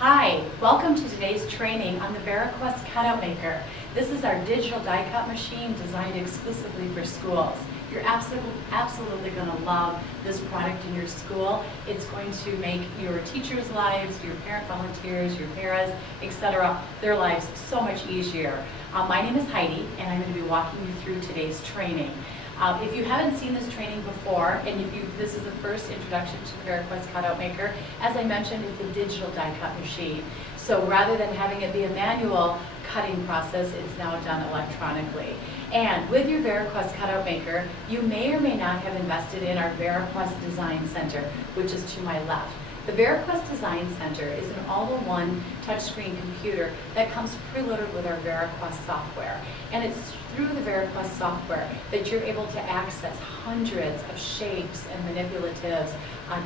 Hi, welcome to today's training on the VariQuest Cutout Maker. This is our digital die cut machine designed exclusively for schools. You're absolutely going to love this product in your school. It's going to make your teachers' lives, your parent volunteers, your paras, etc., their lives so much easier. My name is Heidi, and I'm going to be walking you through today's training. If you haven't seen this training before, and this is the first introduction to the VariQuest Cutout Maker, as I mentioned, it's a digital die cut machine. So rather than having it be a manual cutting process, it's now done electronically. And with your VariQuest Cutout Maker, you may or may not have invested in our VariQuest Design Center, which is to my left. The VariQuest Design Center is an all-in-one touchscreen computer that comes preloaded with our VariQuest software. And it's through the VariQuest software that you're able to access hundreds of shapes and manipulatives,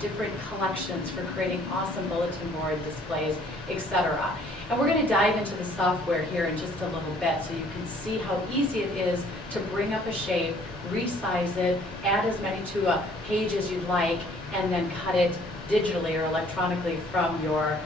different collections for creating awesome bulletin board displays, etc. And we're going to dive into the software here in just a little bit so you can see how easy it is to bring up a shape, resize it, add as many to a page as you'd like, and then cut it digitally or electronically from your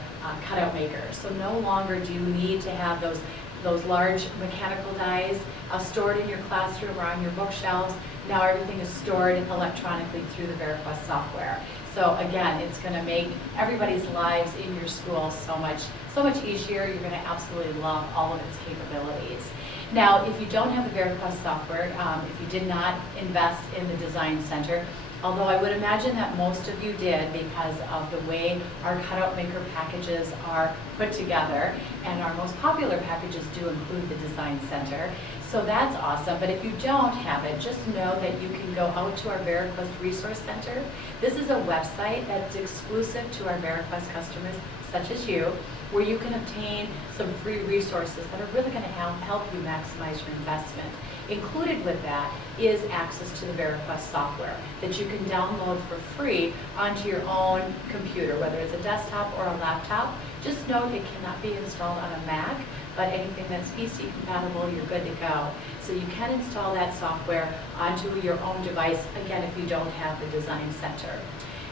cutout maker. So no longer do you need to have those large mechanical dies stored in your classroom or on your bookshelves. Now everything is stored electronically through the VariQuest software. So again, it's going to make everybody's lives in your school so much easier. You're going to absolutely love all of its capabilities. Now, if you don't have the VariQuest software, if you did not invest in the Design Center, although I would imagine that most of you did because of the way our cutout maker packages are put together, and our most popular packages do include the Design Center. So that's awesome, but if you don't have it, just know that you can go out to our VariQuest Resource Center. This is a website that's exclusive to our VariQuest customers, such as you, where you can obtain some free resources that are really going to help you maximize your investment. Included with that is access to the VariQuest software that you can download for free onto your own computer, whether it's a desktop or a laptop. Just note it cannot be installed on a Mac, but anything that's PC compatible, you're good to go. So you can install that software onto your own device, again, if you don't have the Design Center.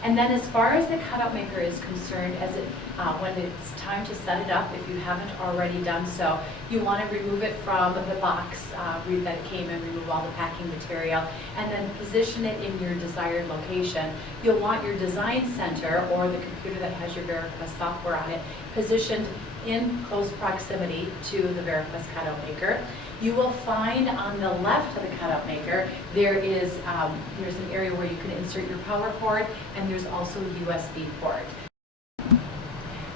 And then as far as the cutout maker is concerned, when it's time to set it up, if you haven't already done so, you want to remove it from the box that it came in, remove all the packing material, and then position it in your desired location. You'll want your Design Center, or the computer that has your VariQuest software on it, positioned in close proximity to the VariQuest Cutout Maker. You will find on the left of the cutout maker, there's an area where you can insert your power cord, and there's also a USB port.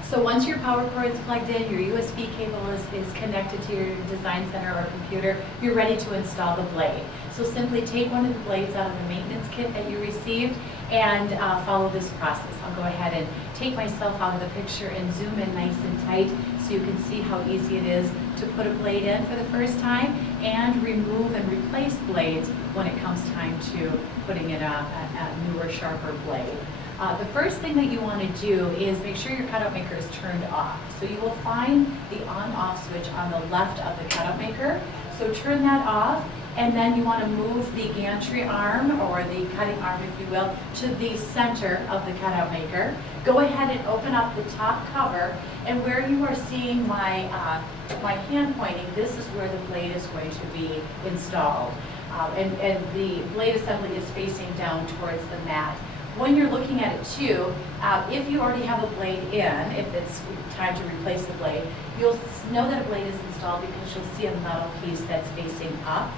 So once your power cord is plugged in, your USB cable is connected to your Design Center or computer, you're ready to install the blade. So simply take one of the blades out of the maintenance kit that you received and follow this process. I'll go ahead and take myself out of the picture and zoom in nice and tight so you can see how easy it is to put a blade in for the first time and remove and replace blades when it comes time to putting in a newer, sharper blade. The first thing that you want to do is make sure your cutout maker is turned off. So you will find the on-off switch on the left of the cutout maker. So turn that off, and then you want to move the gantry arm, or the cutting arm if you will, to the center of the cutout maker. Go ahead and open up the top cover, and where you are seeing my hand pointing, this is where the blade is going to be installed. And the blade assembly is facing down towards the mat. When you're looking at it too, if you already have a blade in, if it's time to replace the blade, you'll know that a blade is installed because you'll see a metal piece that's facing up.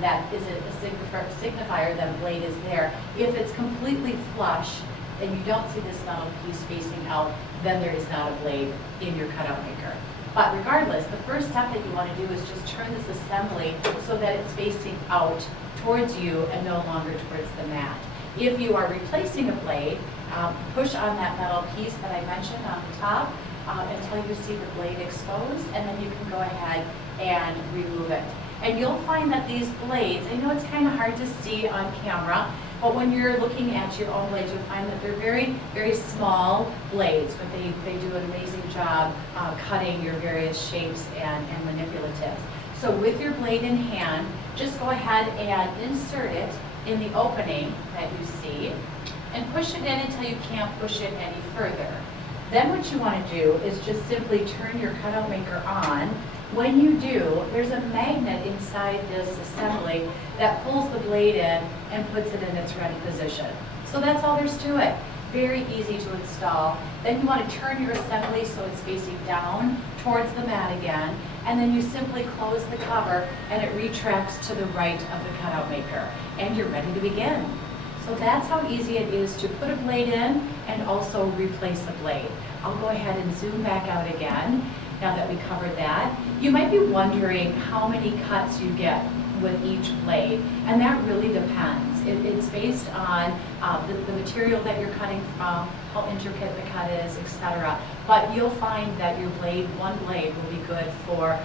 That is a signifier that a blade is there. If it's completely flush and you don't see this metal piece facing out, then there is not a blade in your cutout maker. But regardless, the first step that you want to do is just turn this assembly so that it's facing out towards you and no longer towards the mat. If you are replacing a blade, push on that metal piece that I mentioned on the top until you see the blade exposed, and then you can go ahead and remove it. And you'll find that these blades, I know it's kind of hard to see on camera, but when you're looking at your own blades, you'll find that they're very, very small blades, but they do an amazing job cutting your various shapes and manipulatives. So with your blade in hand, just go ahead and insert it in the opening that you see, and push it in until you can't push it any further. Then what you want to do is just simply turn your cutout maker on. When you do, there's a magnet inside this assembly that pulls the blade in and puts it in its ready position. So that's all there's to it. Very easy to install. Then you want to turn your assembly so it's facing down towards the mat again, and then you simply close the cover and it retracts to the right of the cutout maker, and you're ready to begin. So that's how easy it is to put a blade in and also replace a blade. I'll go ahead and zoom back out again now that we covered that. You might be wondering how many cuts you get with each blade, and that really depends. It's based on the material that you're cutting from, how intricate the cut is, etc. But you'll find that your blade, one blade, will be good for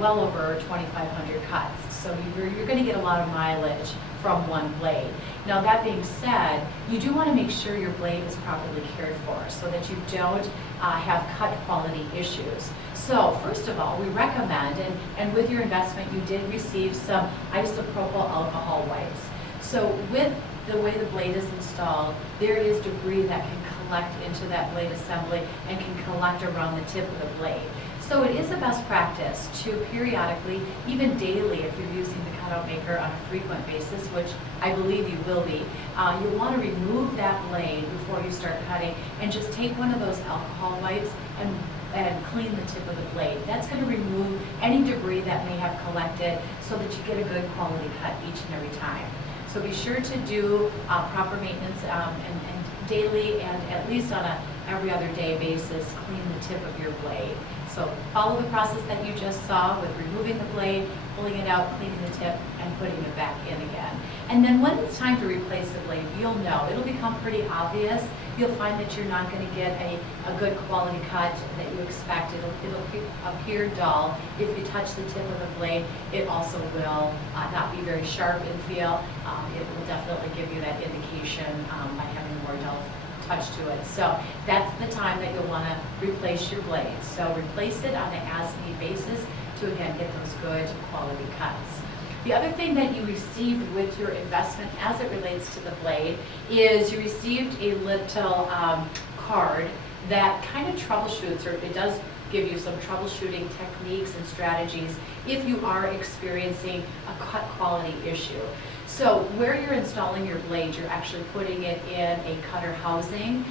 well over 2,500 cuts. So you're going to get a lot of mileage from one blade. Now that being said, you do want to make sure your blade is properly cared for so that you don't have cut quality issues. So first of all, we recommend, and with your investment you did receive some isopropyl alcohol wipes. So with the way the blade is installed, there is debris that can collect into that blade assembly and can collect around the tip of the blade. So it is a best practice to periodically, even daily if you're using the cutout maker on a frequent basis, which I believe you will be, you'll want to remove that blade before you start cutting and just take one of those alcohol wipes and clean the tip of the blade. That's going to remove any debris that may have collected so that you get a good quality cut each and every time. So be sure to do proper maintenance and daily and at least on a every other day basis, clean the tip of your blade. So follow the process that you just saw with removing the blade, pulling it out, cleaning the tip, and putting it back in again. And then when it's time to replace the blade, you'll know. It'll become pretty obvious. You'll find that you're not going to get a good quality cut that you expect. It'll appear dull. If you touch the tip of the blade, it also will not be very sharp in feel. It will definitely give you that indication by having more dull touch to it. So that's the time that you'll want to replace your blades. So replace it on an as-need basis to again get those good quality cuts. The other thing that you received with your investment as it relates to the blade is you received a little card that kind of troubleshoots, or it does give you some troubleshooting techniques and strategies if you are experiencing a cut quality issue. So where you're installing your blade, you're actually putting it in a cutter housing.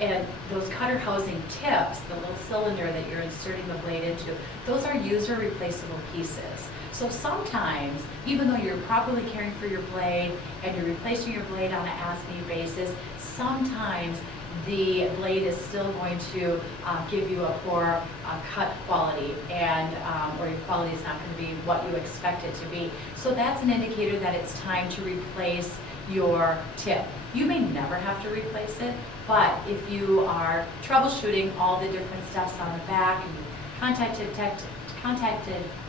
And those cutter housing tips, the little cylinder that you're inserting the blade into, those are user replaceable pieces. So sometimes, even though you're properly caring for your blade and you're replacing your blade on an as-need basis, sometimes the blade is still going to give you a poor cut quality, and or your quality is not going to be what you expect it to be. So that's an indicator that it's time to replace your tip. You may never have to replace it, but if you are troubleshooting all the different steps on the back and you contacted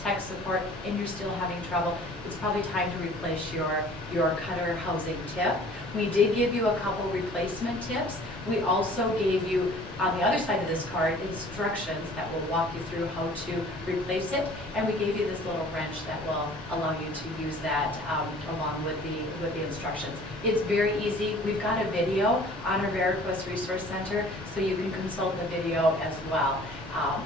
tech support and you're still having trouble, it's probably time to replace your cutter housing tip. We did give you a couple replacement tips. We also gave you, on the other side of this card, instructions that will walk you through how to replace it, and we gave you this little wrench that will allow you to use that along with the instructions. It's very easy. We've got a video on our VariQuest Resource Center, so you can consult the video as well.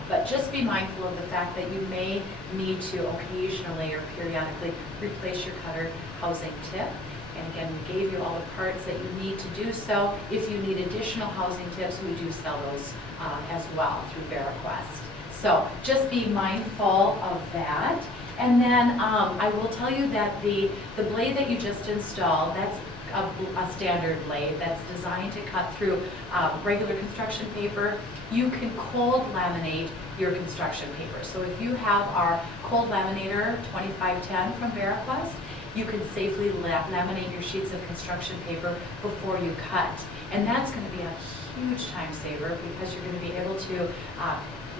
But just be mindful of the fact that you may need to occasionally or periodically replace your cutter housing tip. And again, we gave you all the parts that you need to do so. If you need additional housing tips, we do sell those as well through VariQuest. So just be mindful of that. And then I will tell you that the blade that you just installed, that's a standard blade that's designed to cut through regular construction paper. You can cold laminate your construction paper. So if you have our cold laminator 2510 from VariQuest, you can safely laminate your sheets of construction paper before you cut. And that's going to be a huge time saver because you're going to be able to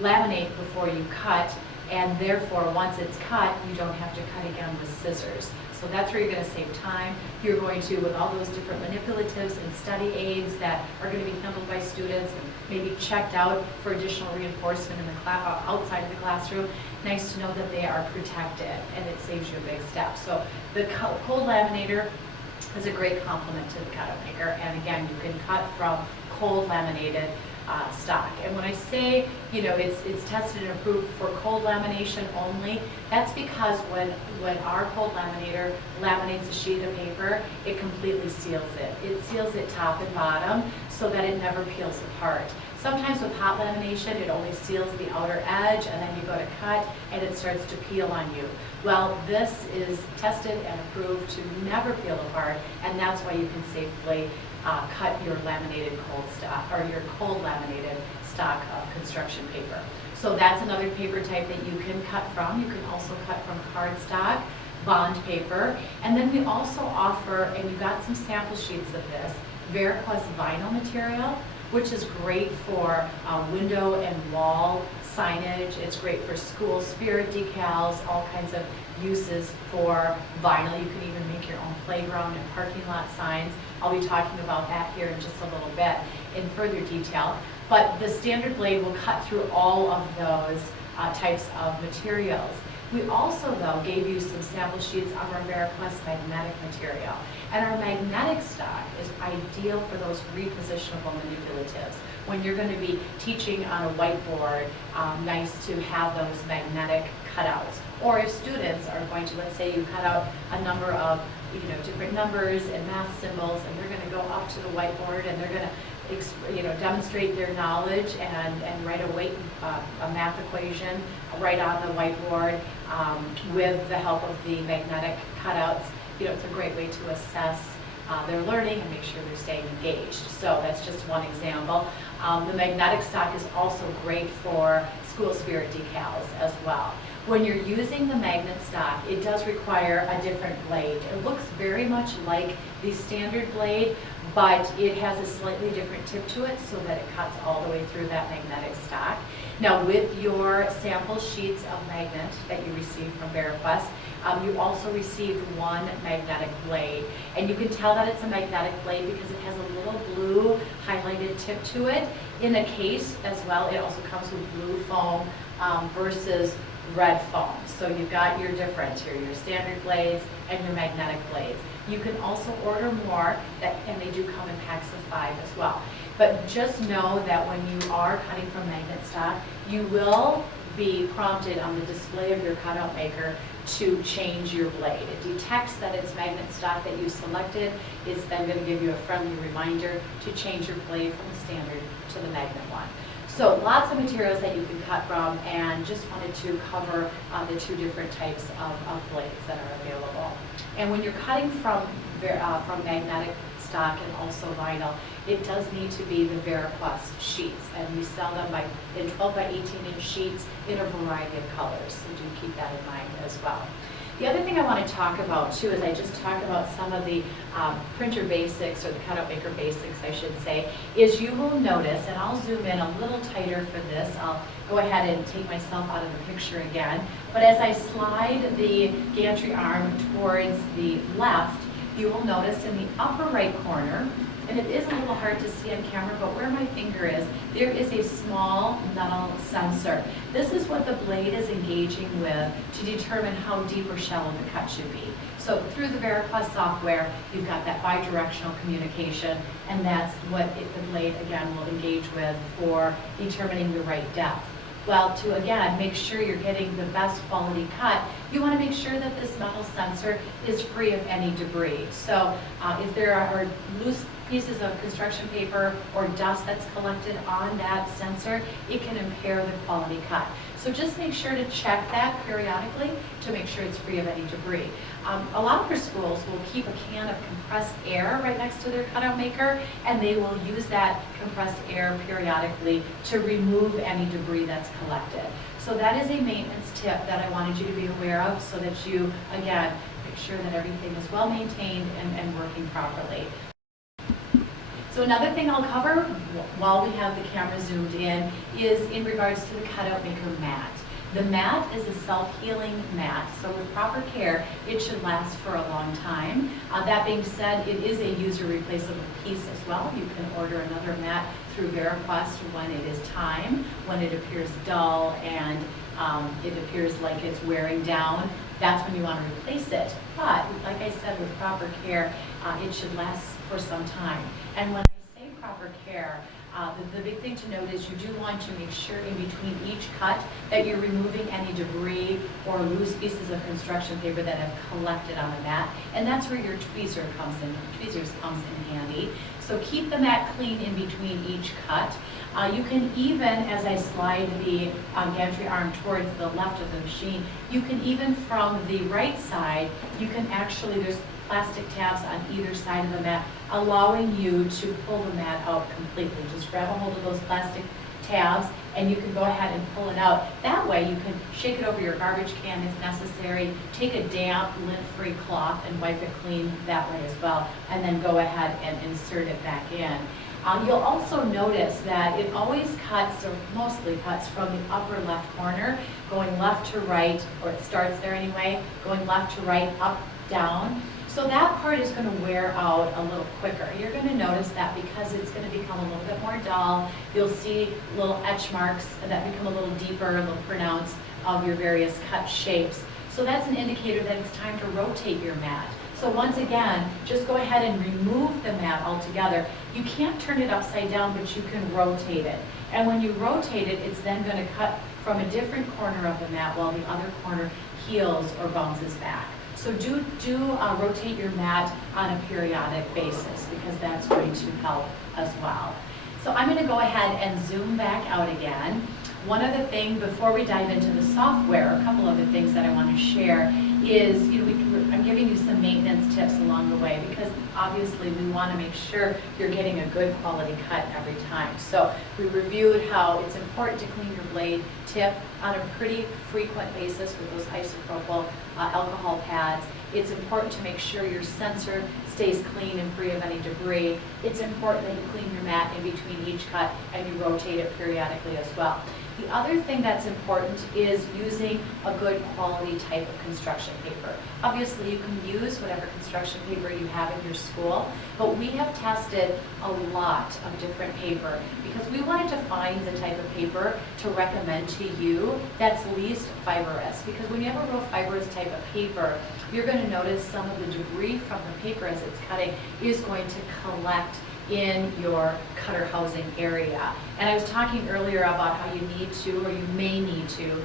laminate before you cut, and therefore once it's cut, you don't have to cut again with scissors. So that's where you're going to save time. You're going to, with all those different manipulatives and study aids that are going to be handled by students and maybe checked out for additional reinforcement in the outside of the classroom, nice to know that they are protected, and it saves you a big step. So the cold laminator is a great complement to the cutout maker, and again, you can cut from cold laminated stock. And when I say, it's tested and approved for cold lamination only, that's because when our cold laminator laminates a sheet of paper, it completely seals it. It seals it top and bottom so that it never peels apart. Sometimes with hot lamination, it only seals the outer edge, and then you go to cut and it starts to peel on you. Well, this is tested and approved to never peel apart, and that's why you can safely cut your laminated cold stock, or your cold laminated stock of construction paper. So that's another paper type that you can cut from. You can also cut from cardstock, bond paper, and then we also offer, and we've got some sample sheets of this, VariQuest vinyl material, which is great for window and wall signage. It's great for school spirit decals, all kinds of uses for vinyl. You can even make your own playground and parking lot signs. I'll be talking about that here in just a little bit in further detail. But the standard blade will cut through all of those types of materials. We also, though, gave you some sample sheets of our VariQuest magnetic material. And our magnetic stock is ideal for those repositionable manipulatives. When you're going to be teaching on a whiteboard, nice to have those magnetic cutouts. Or if students are going to, let's say you cut out a number of different numbers and math symbols, and they're going to go up to the whiteboard and they're going to demonstrate their knowledge and write a math equation right on the whiteboard with the help of the magnetic cutouts. It's a great way to assess their learning and make sure they're staying engaged. So that's just one example. The magnetic stock is also great for school spirit decals as well. When you're using the magnet stock, it does require a different blade. It looks very much like the standard blade, but it has a slightly different tip to it so that it cuts all the way through that magnetic stock. Now, with your sample sheets of magnet that you received from VariQuest, you also received one magnetic blade. And you can tell that it's a magnetic blade because it has a little blue highlighted tip to it. In a case as well, it also comes with blue foam versus red foam. So you've got your difference here, your standard blades and your magnetic blades. You can also order more, and they do come in packs of 5 as well. But just know that when you are cutting from magnet stock, you will be prompted on the display of your cutout maker to change your blade. It detects that it's magnet stock that you selected. It's then going to give you a friendly reminder to change your blade from the standard to the magnet one. So lots of materials that you can cut from, and just wanted to cover the 2 different types of blades that are available. And when you're cutting from magnetic stock and also vinyl, it does need to be the VariQuest sheets, and we sell them in 12 by 18 inch sheets in a variety of colors, so do keep that in mind as well. The other thing I want to talk about too is I just talked about some of the printer basics, or the cutout maker basics I should say, is you will notice, and I'll zoom in a little tighter for this, I'll go ahead and take myself out of the picture again, but as I slide the gantry arm towards the left, you will notice in the upper right corner, and it is a little hard to see on camera, but where my finger is, there is a small metal sensor. This is what the blade is engaging with to determine how deep or shallow the cut should be. So through the VariQuest software, you've got that bidirectional communication, and that's what the blade, again, will engage with for determining the right depth. Well, to again make sure you're getting the best quality cut, you want to make sure that this metal sensor is free of any debris. So if there are loose pieces of construction paper or dust that's collected on that sensor, it can impair the quality cut. So just make sure to check that periodically to make sure it's free of any debris. A lot of our schools will keep a can of compressed air right next to their cutout maker, and they will use that compressed air periodically to remove any debris that's collected. So that is a maintenance tip that I wanted you to be aware of, so that you, again, make sure that everything is well maintained and working properly. So another thing I'll cover while we have the camera zoomed in is in regards to the cutout maker mat. The mat is a self-healing mat, so with proper care, it should last for a long time. That being said, it is a user replaceable piece as well. You can order another mat through VariQuest when it is time, when it appears dull and it appears like it's wearing down. That's when you want to replace it. But like I said, with proper care, it should last for some time. And when I say proper care. The big thing to note is you do want to make sure in between each cut that you're removing any debris or loose pieces of construction paper that have collected on the mat, and that's where your tweezers comes in handy. So keep the mat clean in between each cut. You can even, as I slide the gantry arm towards the left of the machine, you can even from the right side, you can actually, there's plastic tabs on either side of the mat, allowing you to pull the mat out completely. Just grab a hold of those plastic tabs and you can go ahead and pull it out. That way you can shake it over your garbage can if necessary, take a damp, lint-free cloth and wipe it clean that way as well, and then go ahead and insert it back in. You'll also notice that it always cuts, or mostly cuts, from the upper left corner, going left to right, or it starts there anyway, going left to right, up, down. So that part is going to wear out a little quicker. You're going to notice that because it's going to become a little bit more dull. You'll see little etch marks that become a little deeper, a little pronounced of your various cut shapes. So that's an indicator that it's time to rotate your mat. So once again, just go ahead and remove the mat altogether. You can't turn it upside down, but you can rotate it. And when you rotate it, it's then going to cut from a different corner of the mat while the other corner heals or bounces back. So do rotate your mat on a periodic basis, because that's going to help as well. So I'm going to go ahead and zoom back out again. One other thing before we dive into the software, a couple other things that I want to share is, I'm giving you some maintenance tips along the way, because obviously we want to make sure you're getting a good quality cut every time. So we reviewed how it's important to clean your blade tip on a pretty frequent basis with those isopropyl alcohol pads. It's important to make sure your sensor stays clean and free of any debris. It's important that you clean your mat in between each cut and you rotate it periodically as well. The other thing that's important is using a good quality type of construction paper. Obviously, you can use whatever construction paper you have in your school, but we have tested a lot of different paper because we wanted to find the type of paper to recommend to you that's least fibrous. Because when you have a real fibrous type of paper, you're going to notice some of the debris from the paper as it's cutting is going to collect in your cutter housing area. And I was talking earlier about how you need to, or you may need to,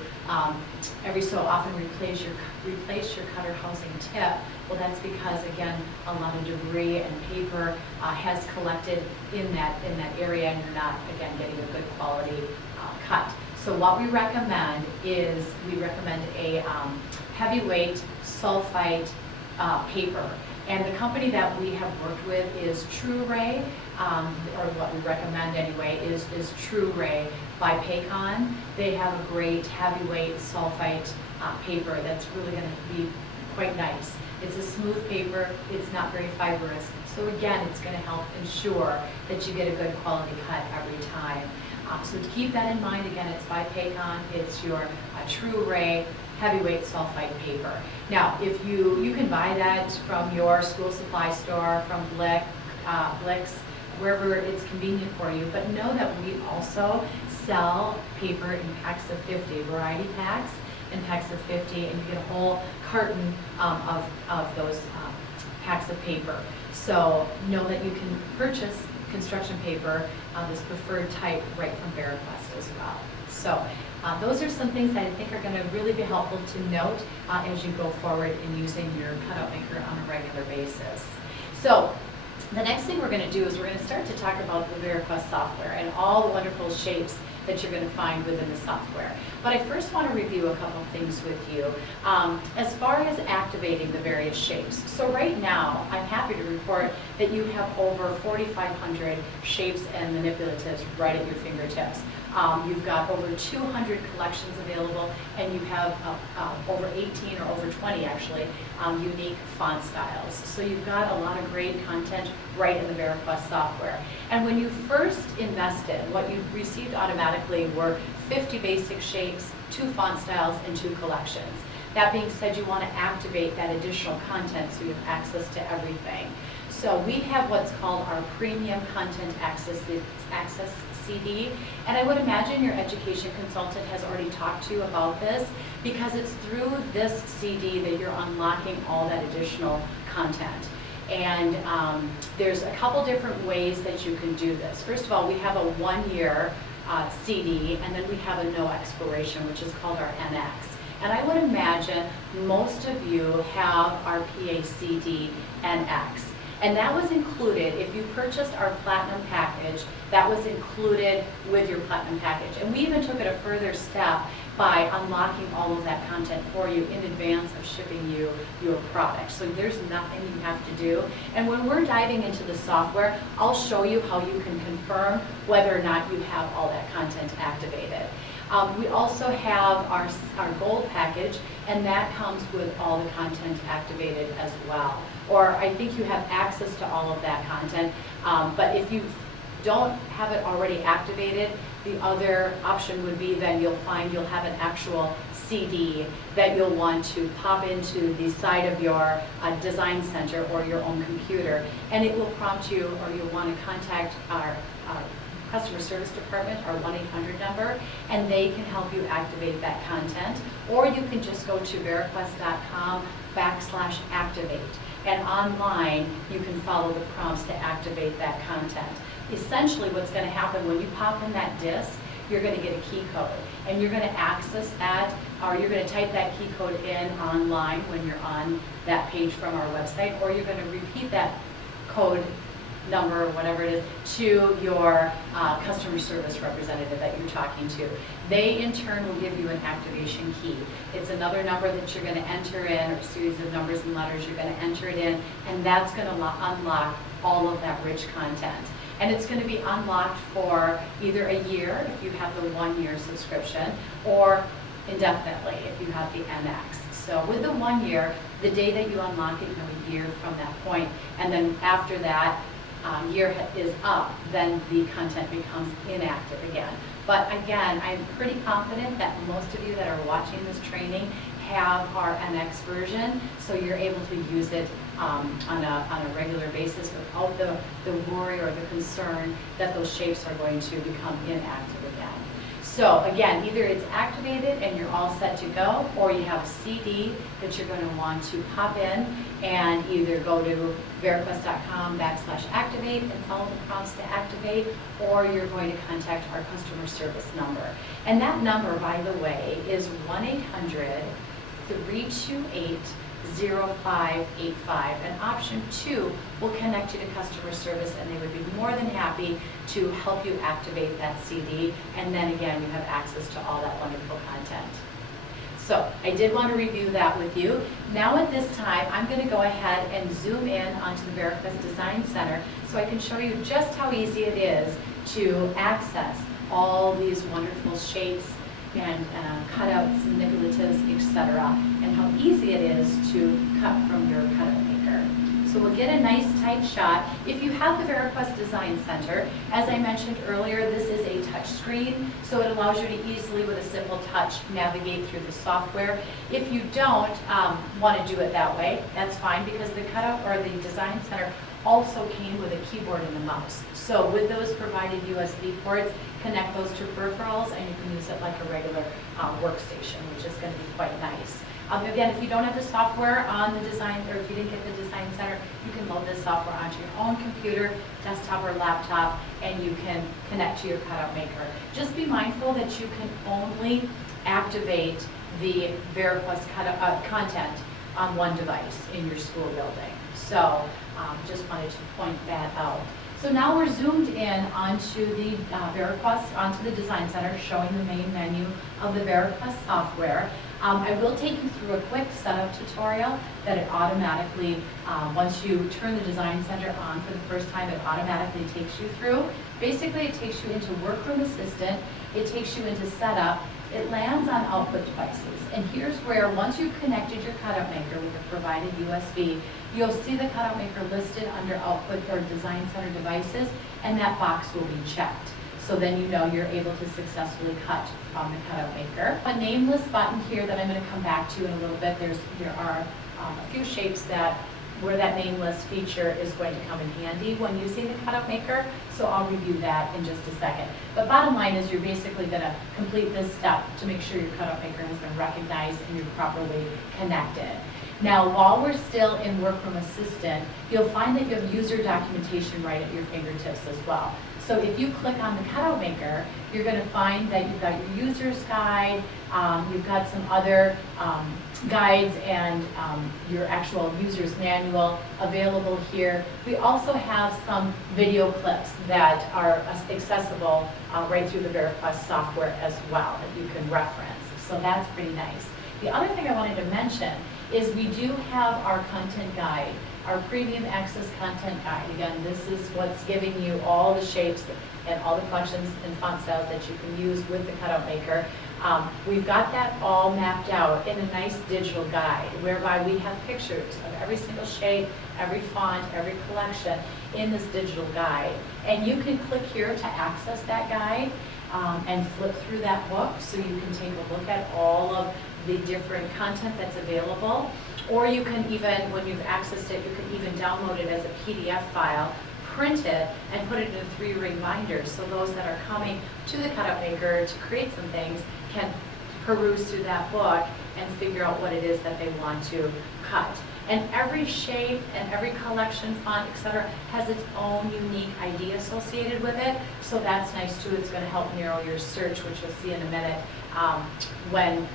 every so often replace your cutter housing tip. Well, that's because, again, a lot of debris and paper has collected in that area, and you're not, again, getting a good quality cut. So what we recommend is a heavyweight sulfite paper. And the company that we have worked with is TrueRay, or what we recommend anyway, is TrueRay by Paycon. They have a great heavyweight sulfite paper that's really going to be quite nice. It's a smooth paper, it's not very fibrous. So again, it's going to help ensure that you get a good quality cut every time. So to keep that in mind, again, it's by Paycon. It's your TrueRay heavyweight sulfite paper. Now, if you can buy that from your school supply store, from Blix, wherever it's convenient for you. But know that we also sell paper in packs of 50, variety packs in packs of 50, and you get a whole carton of those packs of paper. So know that you can purchase construction paper, this preferred type, right from VariQuest as well. So those are some things that I think are going to really be helpful to note as you go forward in using your cutout maker on a regular basis. So the next thing we're going to do is we're going to start to talk about the VariQuest software and all the wonderful shapes that you're going to find within the software. But I first want to review a couple of things with you as far as activating the various shapes. So right now, I'm happy to report that you have over 4,500 shapes and manipulatives right at your fingertips. You've got over 200 collections available, and you have over 18 or over 20 actually unique font styles. So you've got a lot of great content right in the VariQuest software. And when you first invested, what you received automatically were 50 basic shapes, 2 font styles, and 2 collections. That being said, you want to activate that additional content so you have access to everything. So we have what's called our Premium Content Access CD, and I would imagine your education consultant has already talked to you about this, because it's through this CD that you're unlocking all that additional content. And there's a couple different ways that you can do this. First of all, we have a 1-year CD, and then we have a no expiration, which is called our NX. And I would imagine most of you have our PACD NX. And that was included, if you purchased our Platinum package, that was included with your Platinum package. And we even took it a further step by unlocking all of that content for you in advance of shipping you your product. So there's nothing you have to do. And when we're diving into the software, I'll show you how you can confirm whether or not you have all that content activated. We also have our Gold package, and that comes with all the content activated as well. Or I think you have access to all of that content, but if you don't have it already activated, the other option would be then you'll find you'll have an actual CD that you'll want to pop into the side of your design center or your own computer, and it will prompt you, or you'll want to contact our customer service department, our 1-800 number, and they can help you activate that content. Or you can just go to VariQuest.com/activate, and online you can follow the prompts to activate that content. Essentially what's going to happen when you pop in that disk, you're going to get a key code, and you're going to access that, or you're going to type that key code in online when you're on that page from our website, or you're going to repeat that code number or whatever it is to your customer service representative that you're talking to. They in turn will give you an activation key. It's another number that you're going to enter in, or a series of numbers and letters, you're going to enter it in, and that's going to unlock all of that rich content. And it's going to be unlocked for either a year if you have the 1-year subscription, or indefinitely if you have the NX. So with the 1 year, the day that you unlock it, you have a year from that point, and then after that year is up, then the content becomes inactive again. But again, I'm pretty confident that most of you that are watching this training have our NX version, so you're able to use it on a regular basis without the worry or the concern that those shapes are going to become inactive again. So again, either it's activated and you're all set to go, or you have a CD that you're going to want to pop in and either go to VariQuest.com/activate and follow the prompts to activate, or you're going to contact our customer service number. And that number, by the way, is 1-800-328-0585, and option 2 will connect you to customer service, and they would be more than happy to help you activate that CD, and then again you have access to all that wonderful content. So I did want to review that with you. Now at this time I'm going to go ahead and zoom in onto the VariQuest Design Center so I can show you just how easy it is to access all these wonderful shapes and cutouts, manipulatives, etc., and how easy it is to cut from your cutout maker. So we'll get a nice tight shot. If you have the VariQuest Design Center, as I mentioned earlier, this is a touch screen, so it allows you to easily, with a simple touch, navigate through the software. If you don't want to do it that way, that's fine, because the cutout or the Design Center also came with a keyboard and a mouse. So with those provided USB ports, connect those to peripherals, and you can use it like a regular workstation, which is going to be quite nice. Again, if you don't have the software on the design, or if you didn't get the Design Center, you can load this software onto your own computer, desktop, or laptop, and you can connect to your cutout maker. Just be mindful that you can only activate the VariQuest content on one device in your school building. So just wanted to point that out. So now we're zoomed in onto the VariQuest, onto the Design Center, showing the main menu of the VariQuest software. I will take you through a quick setup tutorial that it automatically, once you turn the Design Center on for the first time, it automatically takes you through. Basically, it takes you into Workroom Assistant, it takes you into Setup, it lands on output devices. And here's where, once you've connected your cutout maker with the provided USB, you'll see the cutout maker listed under output or Design Center devices, and that box will be checked. So then you know you're able to successfully cut from the cutout maker. A nameless button here that I'm going to come back to in a little bit. There are a few shapes where that nameless feature is going to come in handy when using the cutout maker, so I'll review that in just a second. But bottom line is you're basically going to complete this step to make sure your cutout maker has been recognized and you're properly connected. Now, while we're still in Workroom Assistant, you'll find that you have user documentation right at your fingertips as well. So if you click on the Cutout Maker, you're going to find that you've got your user's guide, you've got some other guides and your actual user's manual available here. We also have some video clips that are accessible right through the VariQuest software as well that you can reference. So that's pretty nice. The other thing I wanted to mention is we do have our content guide, our premium access content guide. Again, this is what's giving you all the shapes and all the collections and font styles that you can use with the Cutout Maker. We've got that all mapped out in a nice digital guide whereby we have pictures of every single shape, every font, every collection in this digital guide. And you can click here to access that guide and flip through that book so you can take a look at all of the different content that's available. Or you can even, when you've accessed it, you can even download it as a PDF file, print it, and put it in 3-ring binders. So those that are coming to the Cutout Maker to create some things can peruse through that book and figure out what it is that they want to cut. And every shape and every collection, font, etc., has its own unique ID associated with it. So that's nice too. It's going to help narrow your search, which you'll see in a minute when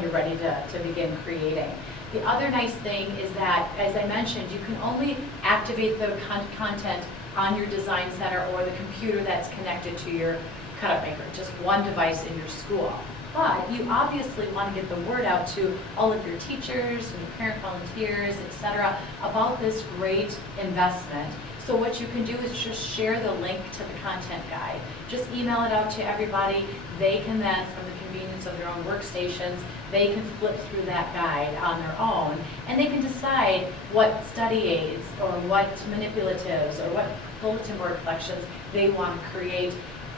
you're ready to begin creating. The other nice thing is that, as I mentioned, you can only activate the content on your design center or the computer that's connected to your Cutout Maker, just one device in your school. But you obviously want to get the word out to all of your teachers and your parent volunteers, etc., about this great investment. So what you can do is just share the link to the content guide. Just email it out to everybody. They can then, from the convenience of their own workstations, they can flip through that guide on their own, and they can decide what study aids or what manipulatives or what bulletin board collections they want to create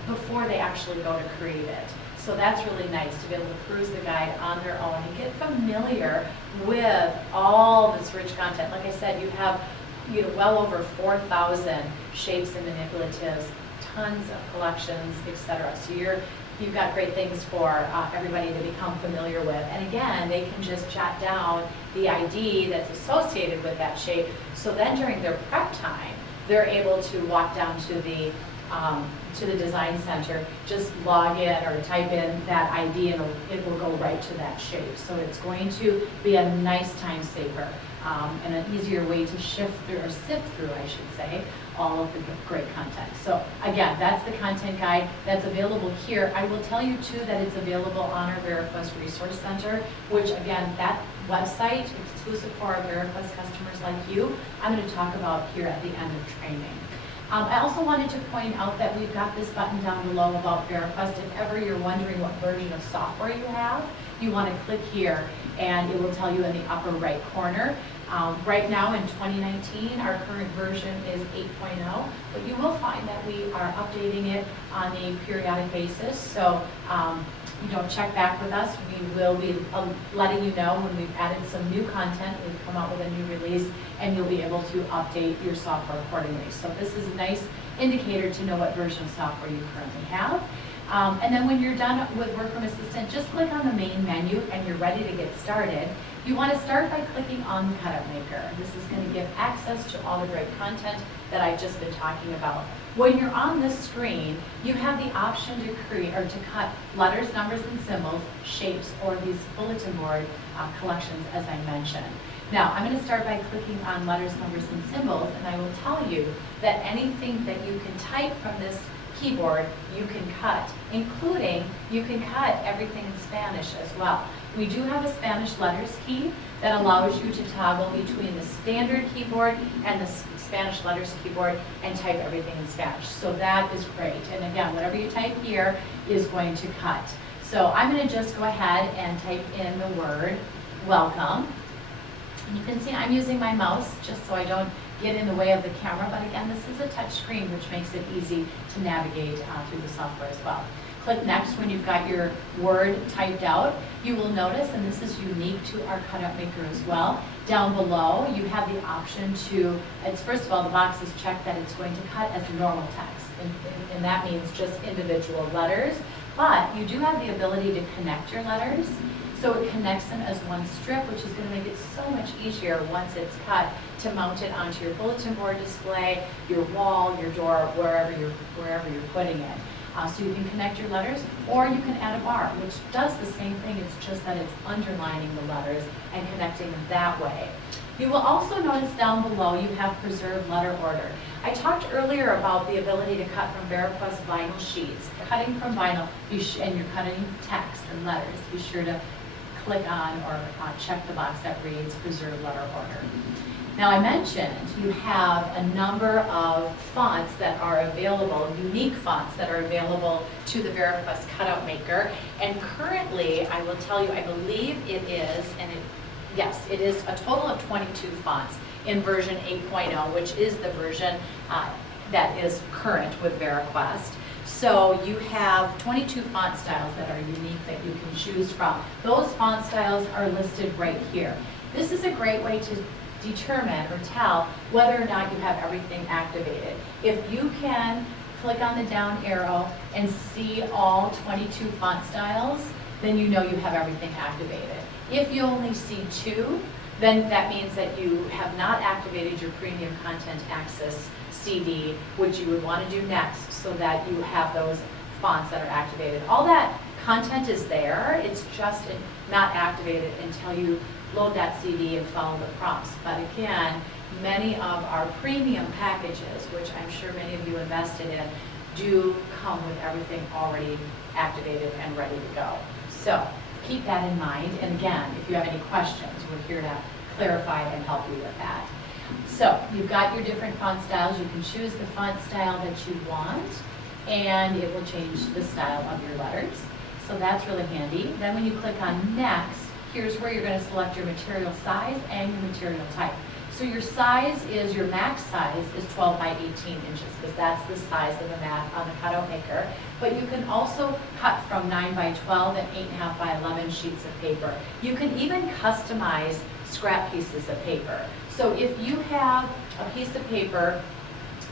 before they actually go to create it. So that's really nice to be able to peruse the guide on their own and get familiar with all this rich content. Like I said, you have well over 4,000 shapes and manipulatives, tons of collections, etc. So you've got great things for everybody to become familiar with. And again, they can just jot down the ID that's associated with that shape. So then during their prep time, they're able to walk down to the design center, just log in or type in that ID and it will go right to that shape. So it's going to be a nice time saver and an easier way to sift through, I should say, all of the great content. So again, that's the content guide that's available here. I will tell you too that it's available on our VariQuest Resource Center, which again, that website, exclusive for our VariQuest customers like you, I'm going to talk about here at the end of training. I also wanted to point out that we've got this button down below about VariQuest. If ever you're wondering what version of software you have, you want to click here and it will tell you in the upper right corner. Right now in 2019, our current version is 8.0, but you will find that we are updating it on a periodic basis. So check back with us. We will be letting you know when we've added some new content. We've come out with a new release, and you'll be able to update your software accordingly. So this is a nice indicator to know what version of software you currently have. And then when you're done with Workroom Assistant, just click on the main menu and you're ready to get started. You want to start by clicking on the Cutout Maker. This is going to give access to all the great content that I've just been talking about. When you're on this screen, you have the option to create or to cut letters, numbers, and symbols, shapes, or these bulletin board collections, as I mentioned. Now, I'm going to start by clicking on letters, numbers, and symbols, and I will tell you that anything that you can type from this keyboard, you can cut, including you can cut everything in Spanish as well. We do have a Spanish letters key that allows you to toggle between the standard keyboard and the Spanish letters keyboard and type everything in Spanish. So that is great. And again, whatever you type here is going to cut. So I'm going to just go ahead and type in the word welcome. And you can see I'm using my mouse just so I don't get in the way of the camera, but again, this is a touch screen, which makes it easy to navigate through the software as well. Click next when you've got your word typed out. You will notice, and this is unique to our Cutout Maker as well, down below you have the option to, first of all, the box is checked that it's going to cut as normal text, and that means just individual letters, but you do have the ability to connect your letters. So it connects them as one strip, which is going to make it so much easier once it's cut to mount it onto your bulletin board display, your wall, your door, wherever you're putting it. So you can connect your letters, or you can add a bar, which does the same thing. It's just that it's underlining the letters and connecting them that way. You will also notice down below you have preserved letter order. I talked earlier about the ability to cut from VariQuest vinyl sheets. Cutting from vinyl, and you're cutting text and letters, be sure to click on or check the box that reads preserve letter order. Now I mentioned you have a number of fonts that are available, unique fonts that are available to the VariQuest Cutout Maker. And currently, I will tell you, I believe it is, yes, it is a total of 22 fonts in version 8.0, which is the version that is current with VariQuest. So you have 22 font styles that are unique that you can choose from. Those font styles are listed right here. This is a great way to determine or tell whether or not you have everything activated. If you can click on the down arrow and see all 22 font styles, then you know you have everything activated. If you only see 2, then that means that you have not activated your premium content access CD, which you would want to do next so that you have those fonts that are activated. All that content is there, it's just not activated until you load that CD and follow the prompts. But again, many of our premium packages, which I'm sure many of you invested in, do come with everything already activated and ready to go. So keep that in mind, and again, if you have any questions, we're here to clarify and help you with that. So you've got your different font styles. You can choose the font style that you want, and it will change the style of your letters. So that's really handy. Then when you click on Next, here's where you're going to select your material size and your material type. So your size is, your max size is 12 by 18 inches, because that's the size of the mat on the Cutout Maker. But you can also cut from 9 by 12 and 8.5 by 11 sheets of paper. You can even customize scrap pieces of paper. So if you have a piece of paper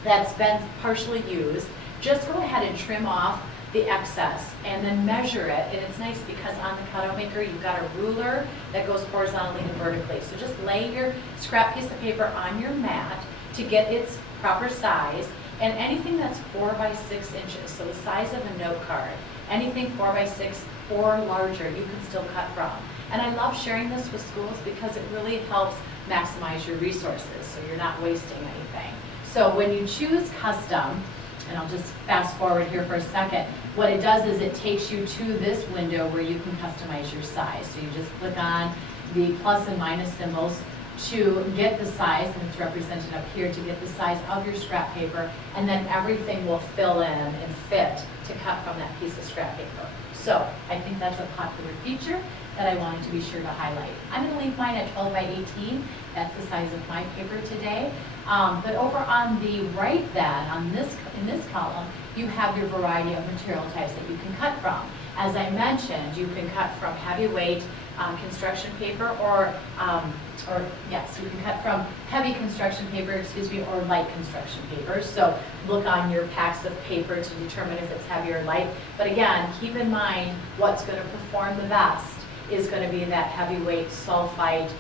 that's been partially used, just go ahead and trim off the excess and then measure it. And it's nice because on the Cutout Maker you've got a ruler that goes horizontally and vertically. So just lay your scrap piece of paper on your mat to get its proper size, and anything that's 4 by 6 inches, so the size of a note card, anything 4 by 6 or larger you can still cut from. And I love sharing this with schools because it really helps maximize your resources so you're not wasting anything. So when you choose custom, and I'll just fast forward here for a second, what it does is it takes you to this window where you can customize your size. So you just click on the plus and minus symbols to get the size, and it's represented up here, to get the size of your scrap paper, and then everything will fill in and fit to cut from that piece of scrap paper. So I think that's a popular feature that I wanted to be sure to highlight. I'm going to leave mine at 12 by 18. That's the size of my paper today. But over on the right then, in this column, you have your variety of material types that you can cut from. As I mentioned, you can cut from heavyweight construction paper, or yes, you can cut from heavy construction paper, or light construction paper. So look on your packs of paper to determine if it's heavy or light. But again, keep in mind what's going to perform the best is going to be that heavyweight sulfite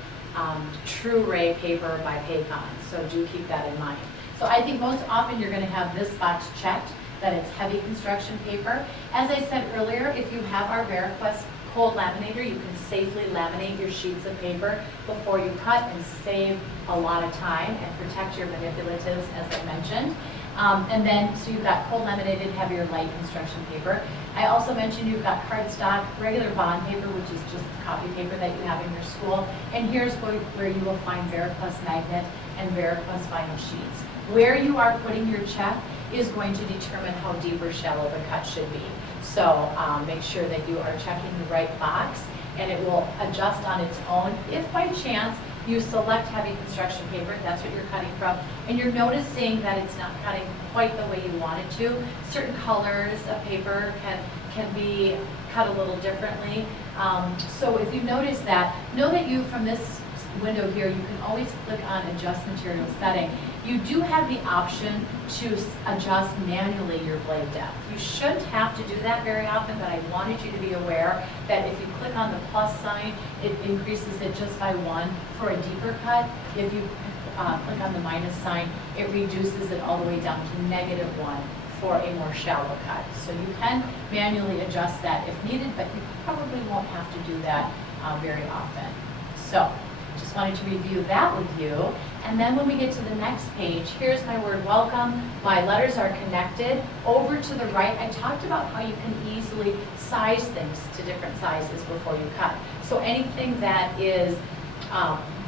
True Ray paper by Paycon. So do keep that in mind. So I think most often you're going to have this box checked, that it's heavy construction paper. As I said earlier, if you have our VariQuest cold laminator, you can safely laminate your sheets of paper before you cut and save a lot of time and protect your manipulatives, as I mentioned. And then, so you've got cold laminated, heavier, light construction paper. I also mentioned you've got cardstock, regular bond paper, which is just copy paper that you have in your school. And here's where you will find VariQuest magnet and VariQuest vinyl sheets. Where you are putting your check is going to determine how deep or shallow the cut should be. So make sure that you are checking the right box, and it will adjust on its own. If by chance you select heavy construction paper, that's what you're cutting from, and you're noticing that it's not cutting quite the way you want it to, certain colors of paper can be cut a little differently. So if you notice that, know that you, from this window here, you can always click on Adjust Material Setting, You do have the option to adjust manually your blade depth. You shouldn't have to do that very often, but I wanted you to be aware that if you click on the plus sign, it increases it just by 1 for a deeper cut. If you click on the minus sign, it reduces it all the way down to -1 for a more shallow cut. So you can manually adjust that if needed, but you probably won't have to do that very often. So just wanted to review that with you. And then when we get to the next page, here's my word welcome. My letters are connected. Over to the right, I talked about how you can easily size things to different sizes before you cut. So anything that is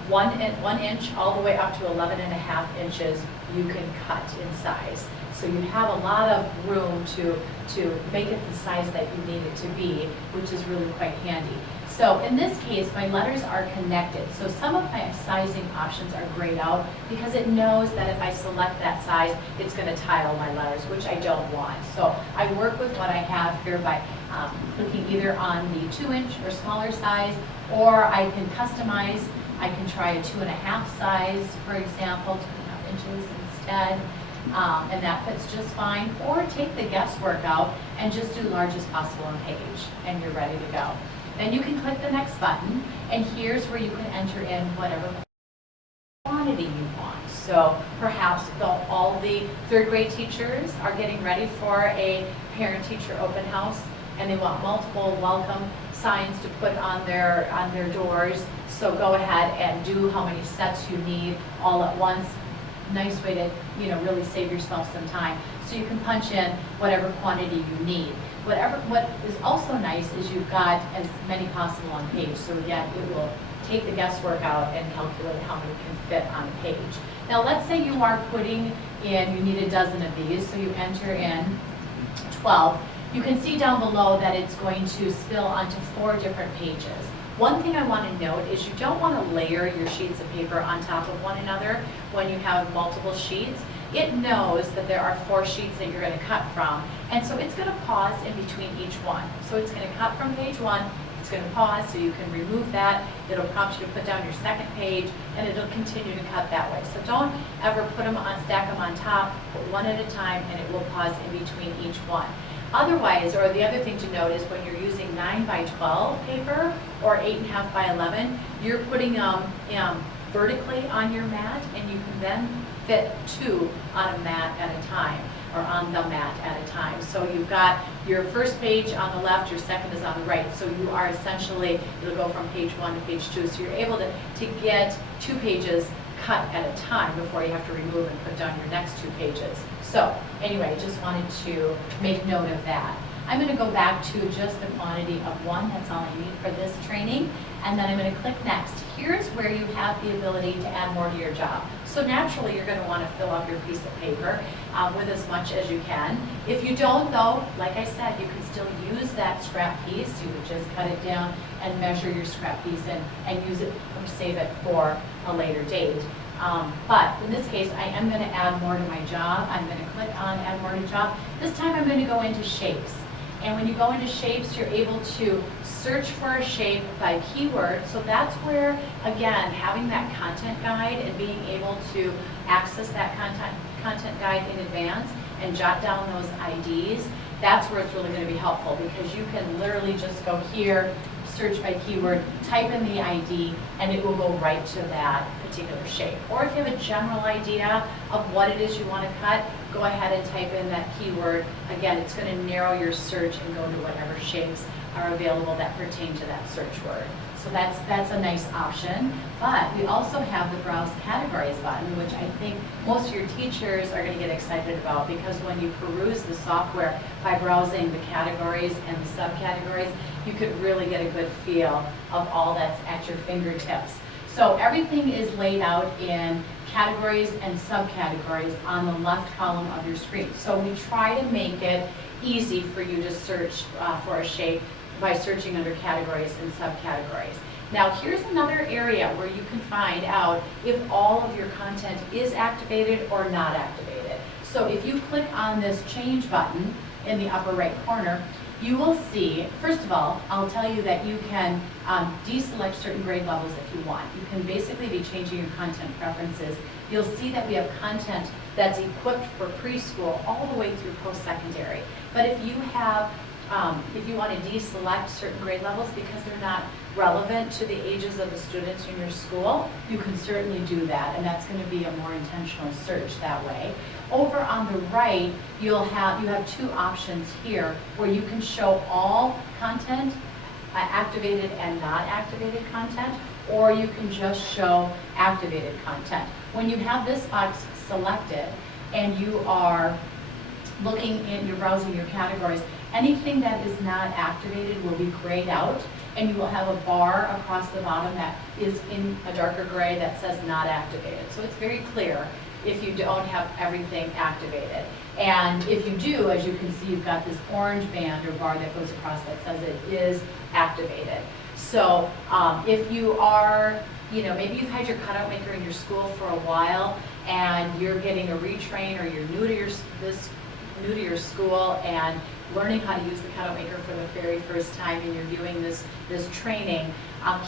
1 inch all the way up to 11.5 inches, you can cut in size. So you have a lot of room to make it the size that you need it to be, which is really quite handy. So in this case, my letters are connected. So some of my sizing options are grayed out because it knows that if I select that size, it's going to tile my letters, which I don't want. So I work with what I have here by clicking either on the 2-inch or smaller size, or I can customize. I can try a 2.5 size, for example, 2.5 inches instead. And that fits just fine. Or take the guesswork out and just do largest possible on page, and you're ready to go. Then you can click the next button, and here's where you can enter in whatever quantity you want. So perhaps all the 3rd grade teachers are getting ready for a parent-teacher open house, and they want multiple welcome signs to put on their doors. So go ahead and do how many sets you need all at once. Nice way to really save yourself some time. So you can punch in whatever quantity you need. What is also nice is you've got as many possible on page. So again, it will take the guesswork out and calculate how many can fit on a page. Now let's say you are putting in, you need a dozen of these, so you enter in 12. You can see down below that it's going to spill onto 4 different pages. One thing I want to note is you don't want to layer your sheets of paper on top of one another when you have multiple sheets. It knows that there are 4 sheets that you're going to cut from, and so it's going to pause in between each one. So it's going to cut from page 1, it's going to pause, so you can remove that. It'll prompt you to put down your second page, and it'll continue to cut that way. So don't ever stack them on top, put one at a time, and it will pause in between each one. Otherwise, or the other thing to note is when you're using 9x12 paper or 8.5 by 11, you're putting them vertically on your mat, and you can then fit 2 on a mat at a time, or on the mat at a time. So you've got your first page on the left, your second is on the right. So you are essentially, it'll go from page 1 to page 2. So you're able to get 2 pages cut at a time before you have to remove and put down your next 2 pages. So anyway, just wanted to make note of that. I'm going to go back to just the quantity of 1. That's all I need for this training. And then I'm going to click next. Here's where you have the ability to add more to your job. So naturally, you're going to want to fill up your piece of paper with as much as you can. If you don't, though, like I said, you can still use that scrap piece. You would just cut it down and measure your scrap piece and use it or save it for a later date. But in this case, I am going to add more to my job. I'm going to click on Add More to Job. This time I'm going to go into Shapes. And when you go into Shapes, you're able to search for a shape by keyword. So that's where, again, having that content guide and being able to access that content guide in advance and jot down those IDs, that's where it's really going to be helpful, because you can literally just go here, search by keyword, type in the ID, and it will go right to that particular shape. Or if you have a general idea of what it is you want to cut, go ahead and type in that keyword. Again, it's going to narrow your search and go to whatever shapes are available that pertain to that search word. So that's a nice option. But we also have the Browse Categories button, which I think most of your teachers are going to get excited about, because when you peruse the software by browsing the categories and the subcategories, you could really get a good feel of all that's at your fingertips. So everything is laid out in categories and subcategories on the left column of your screen. So we try to make it easy for you to search for a shape by searching under categories and subcategories. Now here's another area where you can find out if all of your content is activated or not activated. So if you click on this change button in the upper right corner, you will see, first of all, I'll tell you that you can deselect certain grade levels if you want. You can basically be changing your content preferences. You'll see that we have content that's equipped for preschool all the way through post-secondary. But if you have, if you want to deselect certain grade levels because they're not relevant to the ages of the students in your school, you can certainly do that, and that's going to be a more intentional search that way. Over on the right, you have two options here where you can show all content, activated and not activated content, or you can just show activated content. When you have this box selected and you are looking in, you're browsing your categories, anything that is not activated will be grayed out, and you will have a bar across the bottom that is in a darker gray that says not activated. So it's very clear if you don't have everything activated. And if you do, as you can see, you've got this orange band or bar that goes across that says it is activated. So if you are, maybe you've had your cutout maker in your school for a while and you're getting a retrain, or you're new to your school and learning how to use the cutout maker for the very first time and you're doing this training,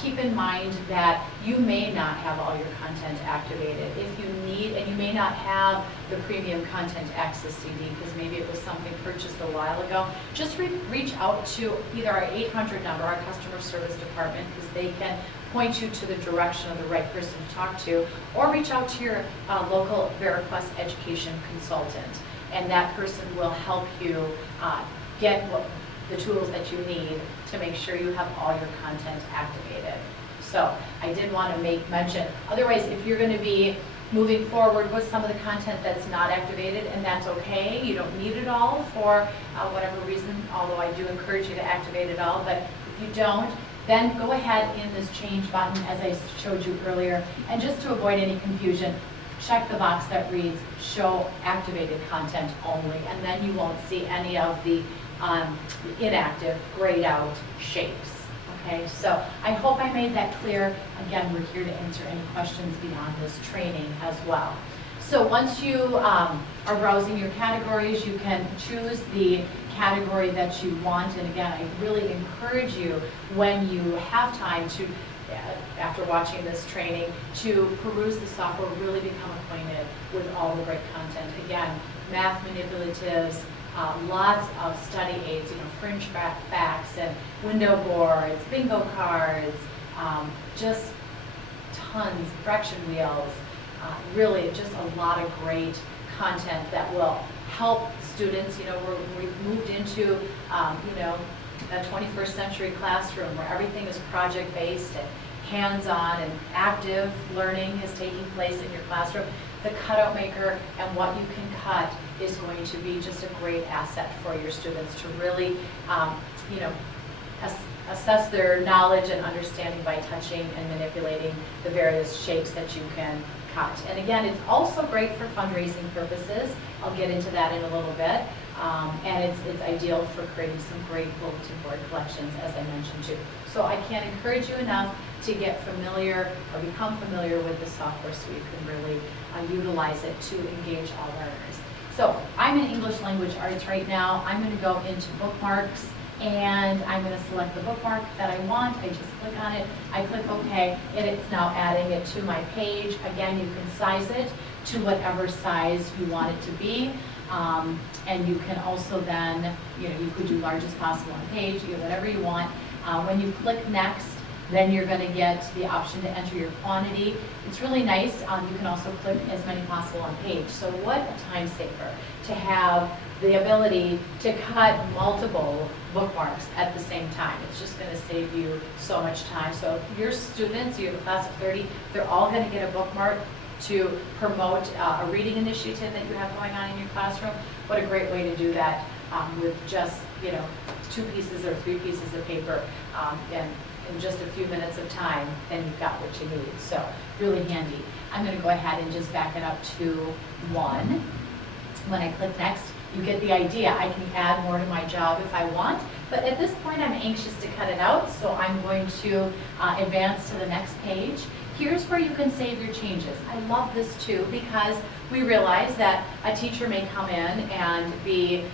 keep in mind that you may not have all your content activated. If you need, and you may not have the premium content access CD because maybe it was something purchased a while ago, just reach out to either our 800 number, our customer service department, because they can point you to the direction of the right person to talk to, or reach out to your local VariQuest education consultant, and that person will help you get the tools that you need to make sure you have all your content activated. So I did want to make mention. Otherwise, if you're going to be moving forward with some of the content that's not activated, and that's okay, you don't need it all for whatever reason, although I do encourage you to activate it all, but if you don't, then go ahead in this change button as I showed you earlier, and just to avoid any confusion, check the box that reads show activated content only, and then you won't see any of the inactive grayed out shapes. Okay, so I hope I made that clear. Again, we're here to answer any questions beyond this training as well. So once you are browsing your categories, you can choose the category that you want, and again, I really encourage you, when you have time to, after watching this training, to peruse the software, really become acquainted with all the great content. Again, math manipulatives, lots of study aids, fringe facts and window boards, bingo cards, just tons, fraction wheels, really just a lot of great content that will help students. We've moved into, a 21st century classroom where everything is project-based and hands-on, and active learning is taking place in your classroom. The cutout maker and what you can cut is going to be just a great asset for your students to really, assess their knowledge and understanding by touching and manipulating the various shapes that you can cut. And again, it's also great for fundraising purposes. I'll get into that in a little bit. And it's ideal for creating some great bulletin board collections, as I mentioned too. So I can't encourage you enough to get familiar or become familiar with the software so you can really utilize it to engage all learners. So I'm in English Language Arts right now. I'm going to go into Bookmarks, and I'm going to select the bookmark that I want. I just click on it, I click OK, and it's now adding it to my page. Again, you can size it to whatever size you want it to be. And you can also then, you could do largest possible on page, whatever you want. When you click next, then you're going to get the option to enter your quantity. It's really nice. You can also click as many possible on page. So what a time saver to have the ability to cut multiple bookmarks at the same time. It's just going to save you so much time. So if your students, you have a class of 30, they're all going to get a bookmark to promote a reading initiative that you have going on in your classroom. What a great way to do that with just 2 pieces or 3 pieces of paper, and in just a few minutes of time, then you've got what you need. So really handy. I'm going to go ahead and just back it up to 1. When I click next, you get the idea. I can add more to my job if I want, but at this point I'm anxious to cut it out, so I'm going to advance to the next page. Here's where you can save your changes. I love this too because we realize that a teacher may come in and be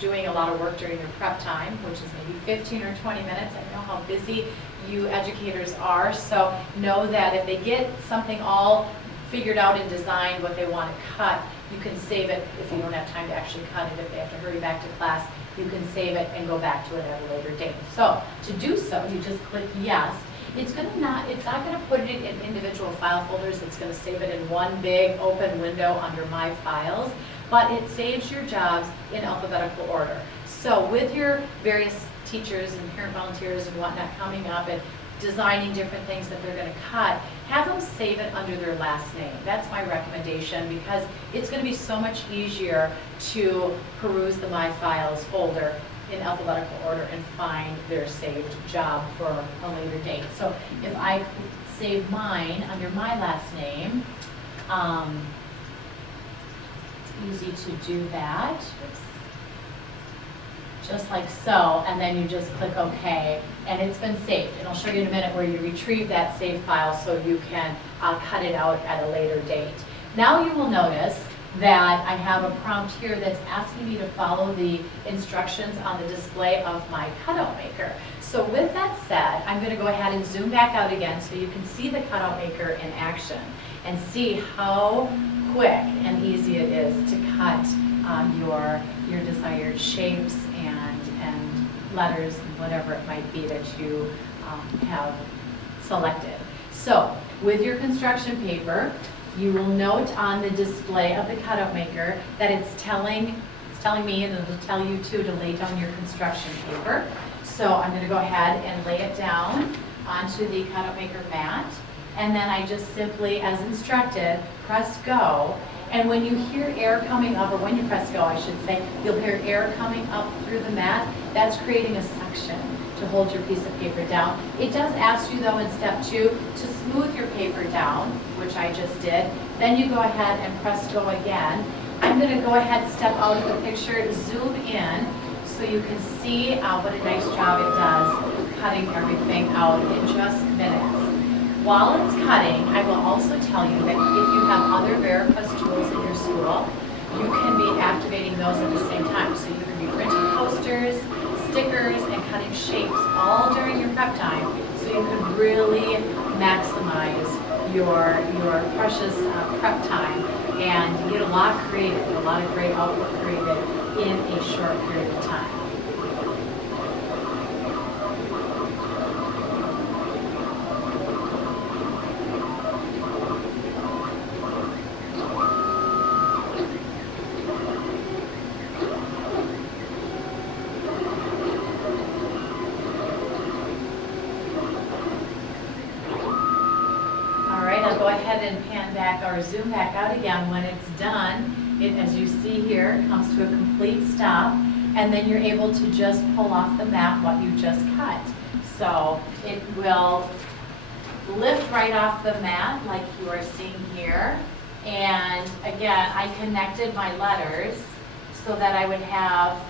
doing a lot of work during their prep time, which is maybe 15 or 20 minutes. I know how busy you educators are, so know that if they get something all figured out and designed what they want to cut, you can save it if you don't have time to actually cut it. If they have to hurry back to class, you can save it and go back to it at a later date. So to do so, you just click yes. It's not going to put it in individual file folders. It's going to save it in one big open window under My Files, but it saves your jobs in alphabetical order. So with your various teachers and parent volunteers and whatnot coming up and designing different things that they're going to cut, have them save it under their last name. That's my recommendation because it's going to be so much easier to peruse the My Files folder in alphabetical order and find their saved job for a later date. So if I save mine under my last name, it's easy to do that. Oops. Just like so, and then you just click OK, and it's been saved. And I'll show you in a minute where you retrieve that save file so you can cut it out at a later date. Now you will notice that I have a prompt here that's asking me to follow the instructions on the display of my cutout maker. So with that said, I'm going to go ahead and zoom back out again so you can see the cutout maker in action and see how quick and easy it is to cut your desired shapes and letters and whatever it might be that you have selected. So with your construction paper, you will note on the display of the cutout maker that it's telling me, and it'll tell you too, to lay down your construction paper. So I'm going to go ahead and lay it down onto the cutout maker mat, and then I just simply, as instructed, press go. And when you hear air coming up, or when you press go, I should say, you'll hear air coming up through the mat. That's creating a suction to hold your piece of paper down. It does ask you though in step 2 to smooth your paper down, which I just did. Then you go ahead and press go again. I'm going to go ahead, step out of the picture, zoom in so you can see what a nice job it does cutting everything out in just minutes. While it's cutting, I will also tell you that if you have other VariQuest tools in your school, you can be activating those at the same time. So you can be printing posters, stickers, and cutting shapes all during your prep time, so you can really maximize your precious prep time and get a lot created, a lot of great output created in a short period of time. Go ahead and pan back or zoom back out again. When it's done, it, as you see here, comes to a complete stop, and then you're able to just pull off the mat what you just cut. So it will lift right off the mat like you are seeing here. And again, I connected my letters so that I would have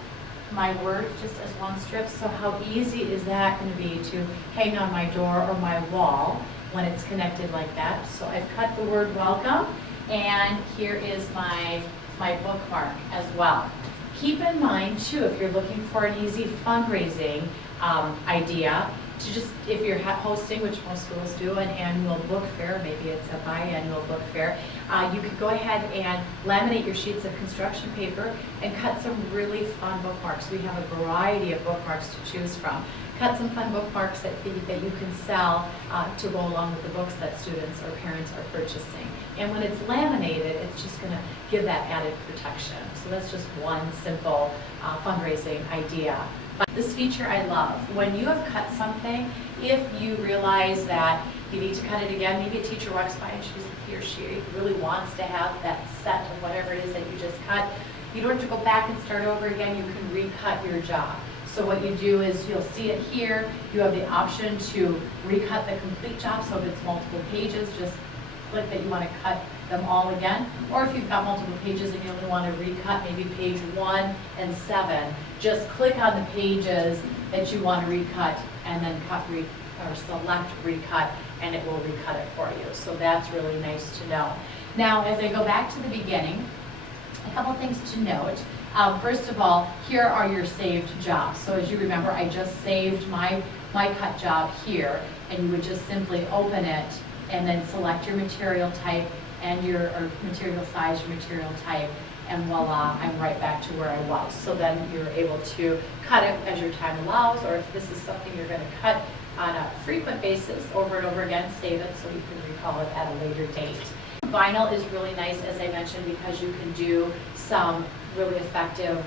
my word just as one strip. So how easy is that going to be to hang on my door or my wall when it's connected like that? So I've cut the word welcome, and here is my bookmark as well. Keep in mind too, if you're looking for an easy fundraising idea, to just, if you're hosting, which most schools do, an annual book fair, maybe it's a biannual book fair, you could go ahead and laminate your sheets of construction paper and cut some really fun bookmarks. We have a variety of bookmarks to choose from. Cut some fun bookmarks that you can sell to go along with the books that students or parents are purchasing. And when it's laminated, it's just going to give that added protection. So that's just one simple fundraising idea. But this feature I love. When you have cut something, if you realize that you need to cut it again, maybe a teacher walks by and he or she really wants to have that set of whatever it is that you just cut, you don't have to go back and start over again. You can recut your job. So what you do is, you'll see it here, you have the option to recut the complete job. So if it's multiple pages, just click that you want to cut them all again. Or if you've got multiple pages and you only want to recut maybe page 1 and 7, just click on the pages that you want to recut and then cut or select Recut, and it will recut it for you. So that's really nice to know. Now, as I go back to the beginning, a couple things to note. First of all, here are your saved jobs. So as you remember, I just saved my cut job here, and you would just simply open it and then select your material type and your material size, your material type, and voila, I'm right back to where I was. So then you're able to cut it as your time allows, or if this is something you're going to cut on a frequent basis over and over again, save it so you can recall it at a later date. Vinyl is really nice, as I mentioned, because you can do some really effective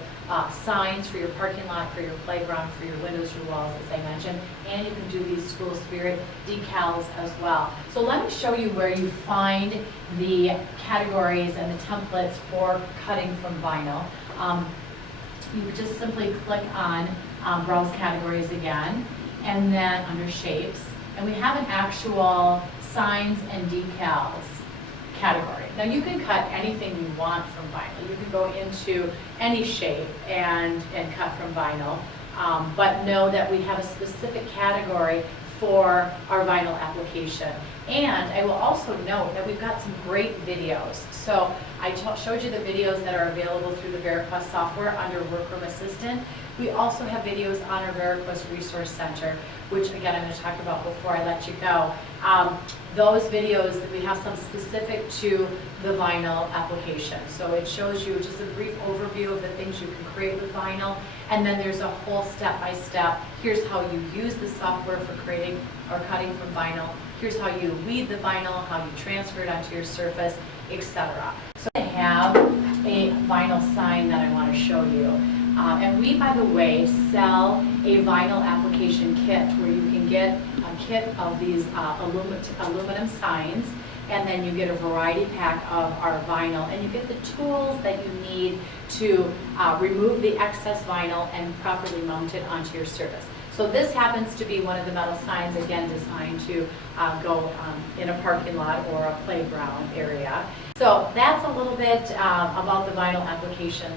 signs for your parking lot, for your playground, for your windows, your walls, as I mentioned, and you can do these school spirit decals as well. So let me show you where you find the categories and the templates for cutting from vinyl. You just simply click on Browse Categories again, and then under Shapes, and we have an actual signs and decals category. Now you can cut anything you want from vinyl. You can go into any shape and cut from vinyl, but know that we have a specific category for our vinyl application. And I will also note that we've got some great videos. So I showed you the videos that are available through the VariQuest software under Workroom Assistant. We also have videos on our VariQuest Resource Center, which again I'm going to talk about before I let you go. Those videos, we have some specific to the vinyl application. So it shows you just a brief overview of the things you can create with vinyl, and then there's a whole step-by-step. Here's how you use the software for creating or cutting from vinyl. Here's how you weed the vinyl, how you transfer it onto your surface, etc. So I have a vinyl sign that I want to show you. And we, by the way, sell a vinyl application kit where you can get a kit of these aluminum signs, and then you get a variety pack of our vinyl, and you get the tools that you need to remove the excess vinyl and properly mount it onto your surface. So this happens to be one of the metal signs, again, designed to go in a parking lot or a playground area. So that's a little bit about the vinyl application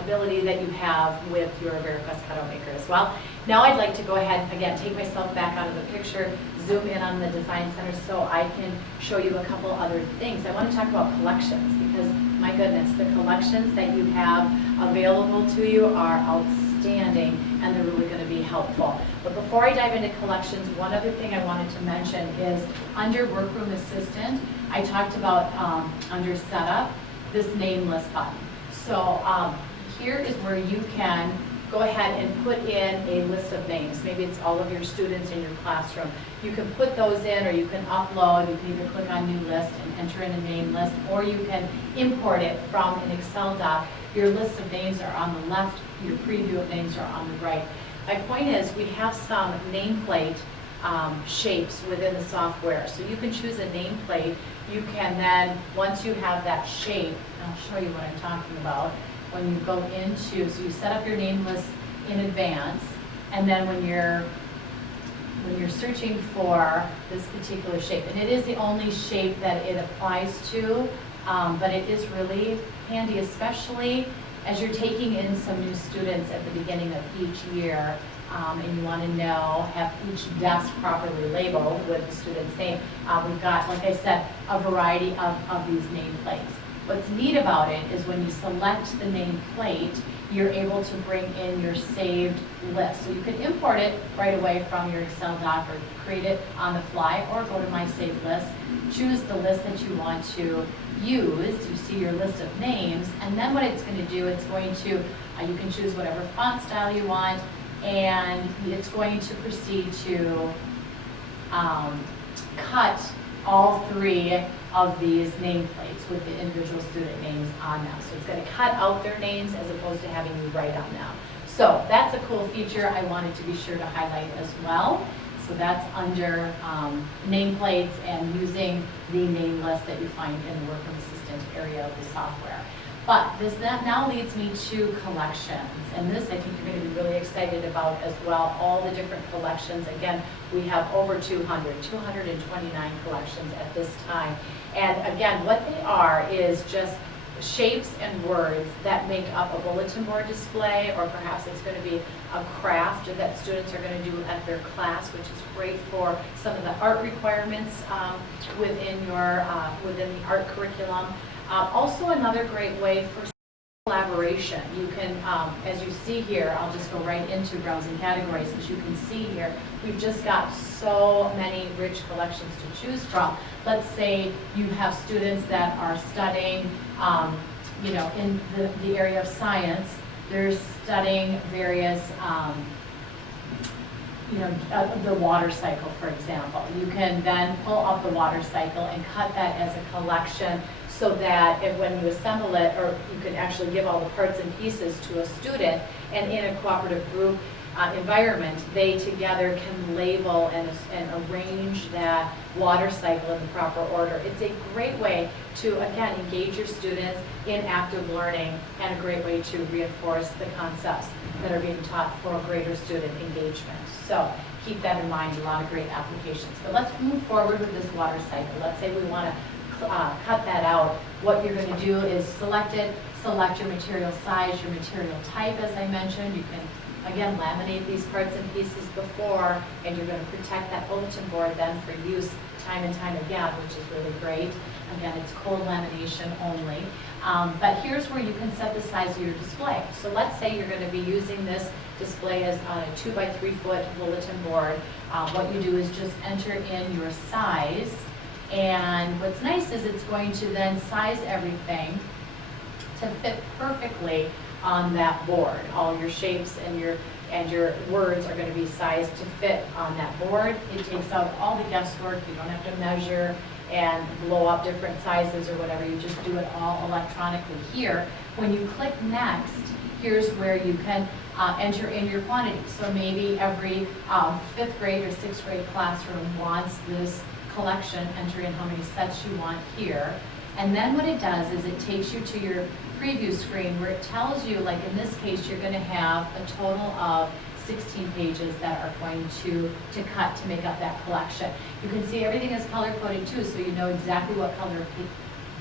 ability that you have with your VariQuest Cutout Maker as well. Now I'd like to go ahead, again, take myself back out of the picture, zoom in on the Design Center so I can show you a couple other things. I want to talk about collections because, my goodness, the collections that you have available to you are outstanding and they're really going to be helpful. But before I dive into collections, one other thing I wanted to mention is under Workroom Assistant, I talked about under Setup, this Nameless Button. So here is where you can go ahead and put in a list of names. Maybe it's all of your students in your classroom. You can put those in, or you can upload. You can either click on New List and enter in a name list, or you can import it from an Excel doc. Your list of names are on the left, your preview of names are on the right. My point is we have some nameplate shapes within the software. So you can choose a nameplate. You can then, once you have that shape, and I'll show you what I'm talking about, when you go into, so you set up your name list in advance, and then when you're searching for this particular shape, and it is the only shape that it applies to, but it is really handy, especially as you're taking in some new students at the beginning of each year, and you want to know, have each desk properly labeled with the student's name. We've got, like I said, a variety of these nameplates. What's neat about it is when you select the nameplate, you're able to bring in your saved list. So you can import it right away from your Excel doc or create it on the fly, or go to My Saved List, choose the list that you want to use. You see your list of names, and then what it's going to do, it's going to, you can choose whatever font style you want, and it's going to proceed to cut all three of these nameplates with the individual student names on them. So it's going to cut out their names as opposed to having you write on them. So that's a cool feature I wanted to be sure to highlight as well. So that's under nameplates and using the name list that you find in the Workroom Assistant area of the software. But that now leads me to collections, and this I think you're going to be really excited about as well, all the different collections. Again, we have over 229 collections at this time. And again, what they are is just shapes and words that make up a bulletin board display, or perhaps it's going to be a craft that students are going to do at their class, which is great for some of the art requirements within the art curriculum. Also another great way for collaboration. You can, as you see here, I'll just go right into browsing categories. As you can see here, we've just got so many rich collections to choose from. Let's say you have students that are studying, in the area of science. They're studying various, the water cycle, for example. You can then pull up the water cycle and cut that as a collection, so that when you assemble it, or you can actually give all the parts and pieces to a student, and in a cooperative group environment, they together can label and arrange that water cycle in the proper order. It's a great way to, again, engage your students in active learning, and a great way to reinforce the concepts that are being taught for greater student engagement. So keep that in mind, a lot of great applications. But let's move forward with this water cycle. Let's say we want to cut that out. What you're going to do is select it, select your material size, your material type, as I mentioned. You can, again, laminate these parts and pieces before, and you're going to protect that bulletin board then for use time and time again, which is really great. Again, it's cold lamination only. But here's where you can set the size of your display. So let's say you're going to be using this display as on a 2 by 3 foot bulletin board. What you do is just enter in your size. And what's nice is it's going to then size everything to fit perfectly on that board. All your shapes and your words are going to be sized to fit on that board. It takes out all the guesswork. You don't have to measure and blow up different sizes or whatever. You just do it all electronically here. When you click next, here's where you can enter in your quantity. So maybe every 5th grade or 6th grade classroom wants this collection. Enter in how many sets you want here. And then what it does is it takes you to your preview screen, where it tells you, like in this case, you're going to have a total of 16 pages that are going to cut to make up that collection. You can see everything is color coded too, so you know exactly what color of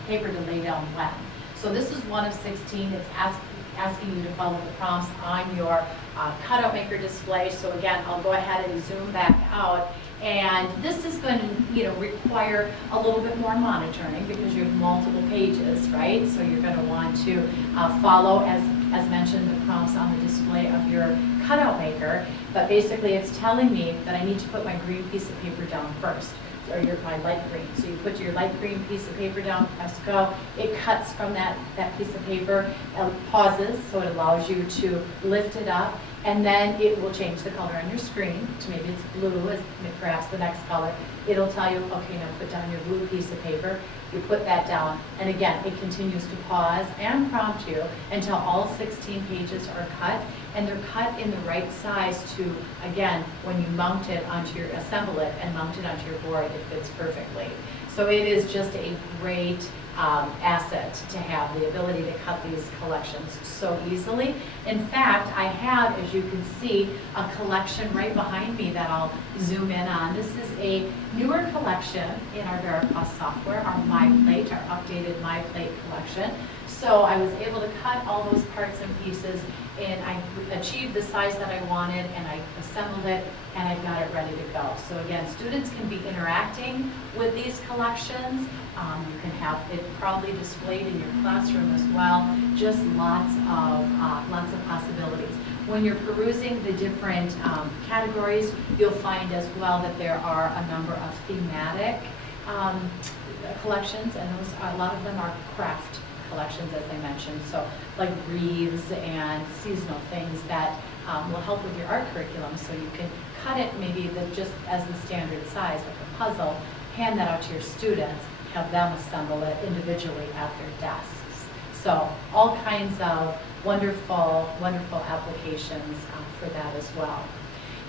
paper to lay down when. So this is one of 16. It's asking you to follow the prompts on your cutout maker display. So again, I'll go ahead and zoom back out. And this is going to, require a little bit more monitoring, because you have multiple pages, right? So you're going to want to follow, as mentioned, the prompts on the display of your cutout maker. But basically, it's telling me that I need to put my green piece of paper down first, or my light green. So you put your light green piece of paper down, press go. It cuts from that piece of paper, pauses, so it allows you to lift it up. And then it will change the color on your screen to maybe it's blue, as perhaps the next color. It'll tell you, okay, now put down your blue piece of paper. You put that down, and again, it continues to pause and prompt you until all 16 pages are cut, and they're cut in the right size to, again, when you mount it onto your, assemble it and mount it onto your board, it fits perfectly. So it is just a great asset to have the ability to cut these collections so easily. In fact, I have, as you can see, a collection right behind me that I'll zoom in on. This is a newer collection in our VariQuest software, our MyPlate, our updated MyPlate collection. So I was able to cut all those parts and pieces, and I achieved the size that I wanted, and I assembled it, and I've got it ready to go. So again, students can be interacting with these collections. You can have it probably displayed in your classroom as well. Just lots of possibilities. When you're perusing the different categories, you'll find as well that there are a number of thematic collections, and those a lot of them are craft collections, as I mentioned. So like wreaths and seasonal things that will help with your art curriculum. So you can cut it maybe just as the standard size, like a puzzle, hand that out to your students, have them assemble it individually at their desks. So all kinds of wonderful, wonderful applications for that as well.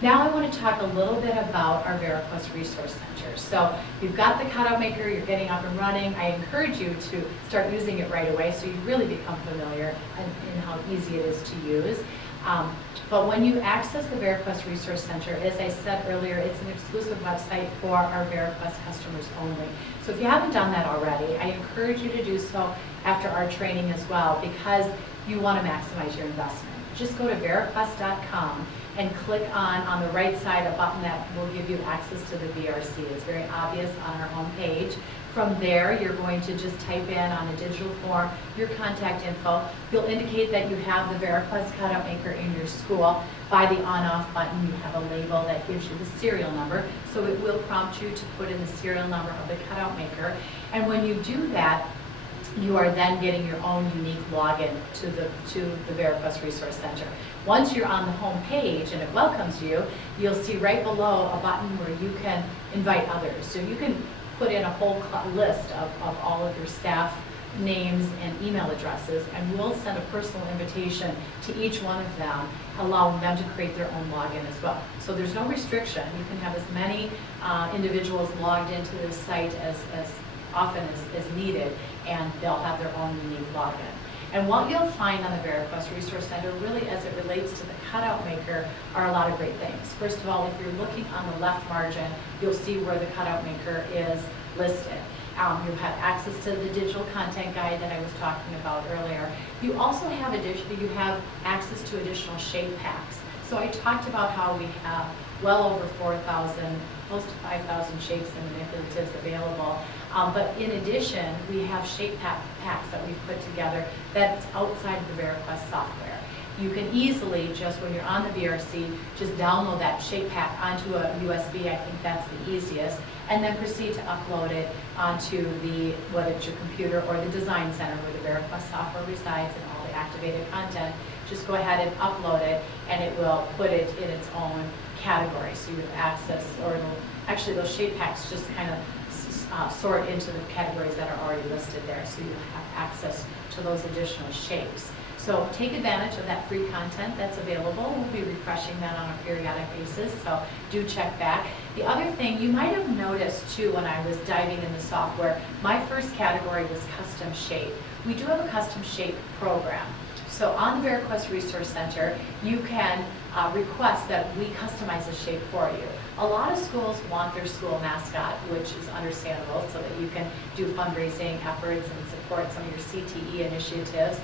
Now I want to talk a little bit about our VariQuest Resource Center. So you've got the cutout maker, you're getting up and running. I encourage you to start using it right away so you really become familiar in how easy it is to use. But when you access the VariQuest Resource Center, as I said earlier, it's an exclusive website for our VariQuest customers only. So if you haven't done that already, I encourage you to do so after our training as well, because you want to maximize your investment. Just go to VariQuest.com and click on the right side, a button that will give you access to the VRC. It's very obvious on our home page. From there, you're going to just type in on a digital form your contact info. You'll indicate that you have the VariQuest Cutout Maker in your school. By the on-off button, you have a label that gives you the serial number. So it will prompt you to put in the serial number of the Cutout Maker. And when you do that, you are then getting your own unique login to the VariQuest Resource Center. Once you're on the home page and it welcomes you, you'll see right below a button where you can invite others. So you can put in a whole list of all of your staff names and email addresses, and we'll send a personal invitation to each one of them, allowing them to create their own login as well. So there's no restriction. You can have as many individuals logged into this site as often as needed, and they'll have their own unique login. And what you'll find on the VariQuest Resource Center, really as it relates to the Cutout Maker, are a lot of great things. First of all, if you're looking on the left margin, you'll see where the Cutout Maker is listed. You have access to the digital content guide that I was talking about earlier. You also have access to additional shape packs. So I talked about how we have well over 4,000, close to 5,000 shapes and manipulatives available. But in addition, we have shape packs that we've put together that's outside of the VariQuest software. You can easily, just when you're on the VRC, just download that shape pack onto a USB. I think that's the easiest, and then proceed to upload it onto whether it's your computer or the design center where the VariQuest software resides and all the activated content. Just go ahead and upload it, and it will put it in its own category. So you have access, or actually those shape packs just kind of sort into the categories that are already listed there, so you have access to those additional shapes. So take advantage of that free content that's available. We'll be refreshing that on a periodic basis, so do check back. The other thing you might have noticed too when I was diving in the software, my first category was custom shape. We do have a custom shape program. So on the VariQuest Resource Center, you can request that we customize a shape for you. A lot of schools want their school mascot, which is understandable, so that you can do fundraising efforts and support some of your CTE initiatives.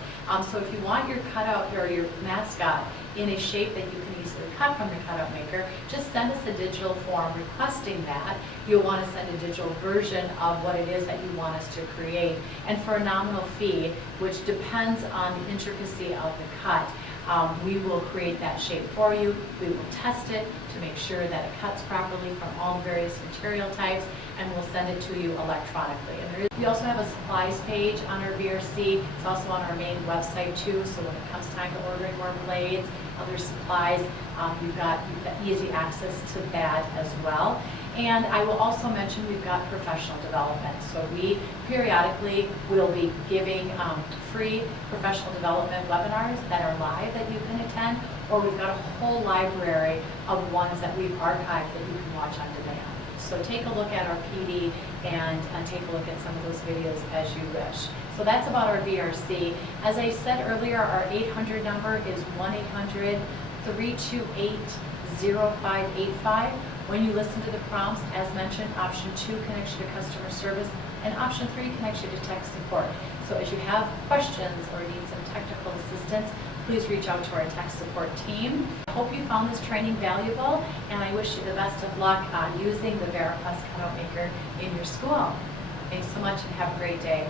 So if you want your cutout or your mascot in a shape that you can easily cut from the Cutout Maker, just send us a digital form requesting that. You'll want to send a digital version of what it is that you want us to create. And for a nominal fee, which depends on the intricacy of the cut, we will create that shape for you. We will test it to make sure that it cuts properly from all the various material types, and we'll send it to you electronically. And we also have a supplies page on our VRC. It's also on our main website too, so when it comes time to ordering more blades, other supplies, you've got easy access to that as well. And I will also mention we've got professional development. So we periodically will be giving free professional development webinars that are live that you can attend, or we've got a whole library of ones that we've archived that you can watch on demand. So take a look at our PD and take a look at some of those videos as you wish. So that's about our VRC. As I said earlier, our 800 number is 1-800-328-0585. When you listen to the prompts, as mentioned, option 2 connects you to customer service, and option 3 connects you to tech support. So as you have questions or need some technical assistance, please reach out to our tech support team. I hope you found this training valuable, and I wish you the best of luck on using the VariQuest Cutout Maker in your school. Thanks so much and have a great day.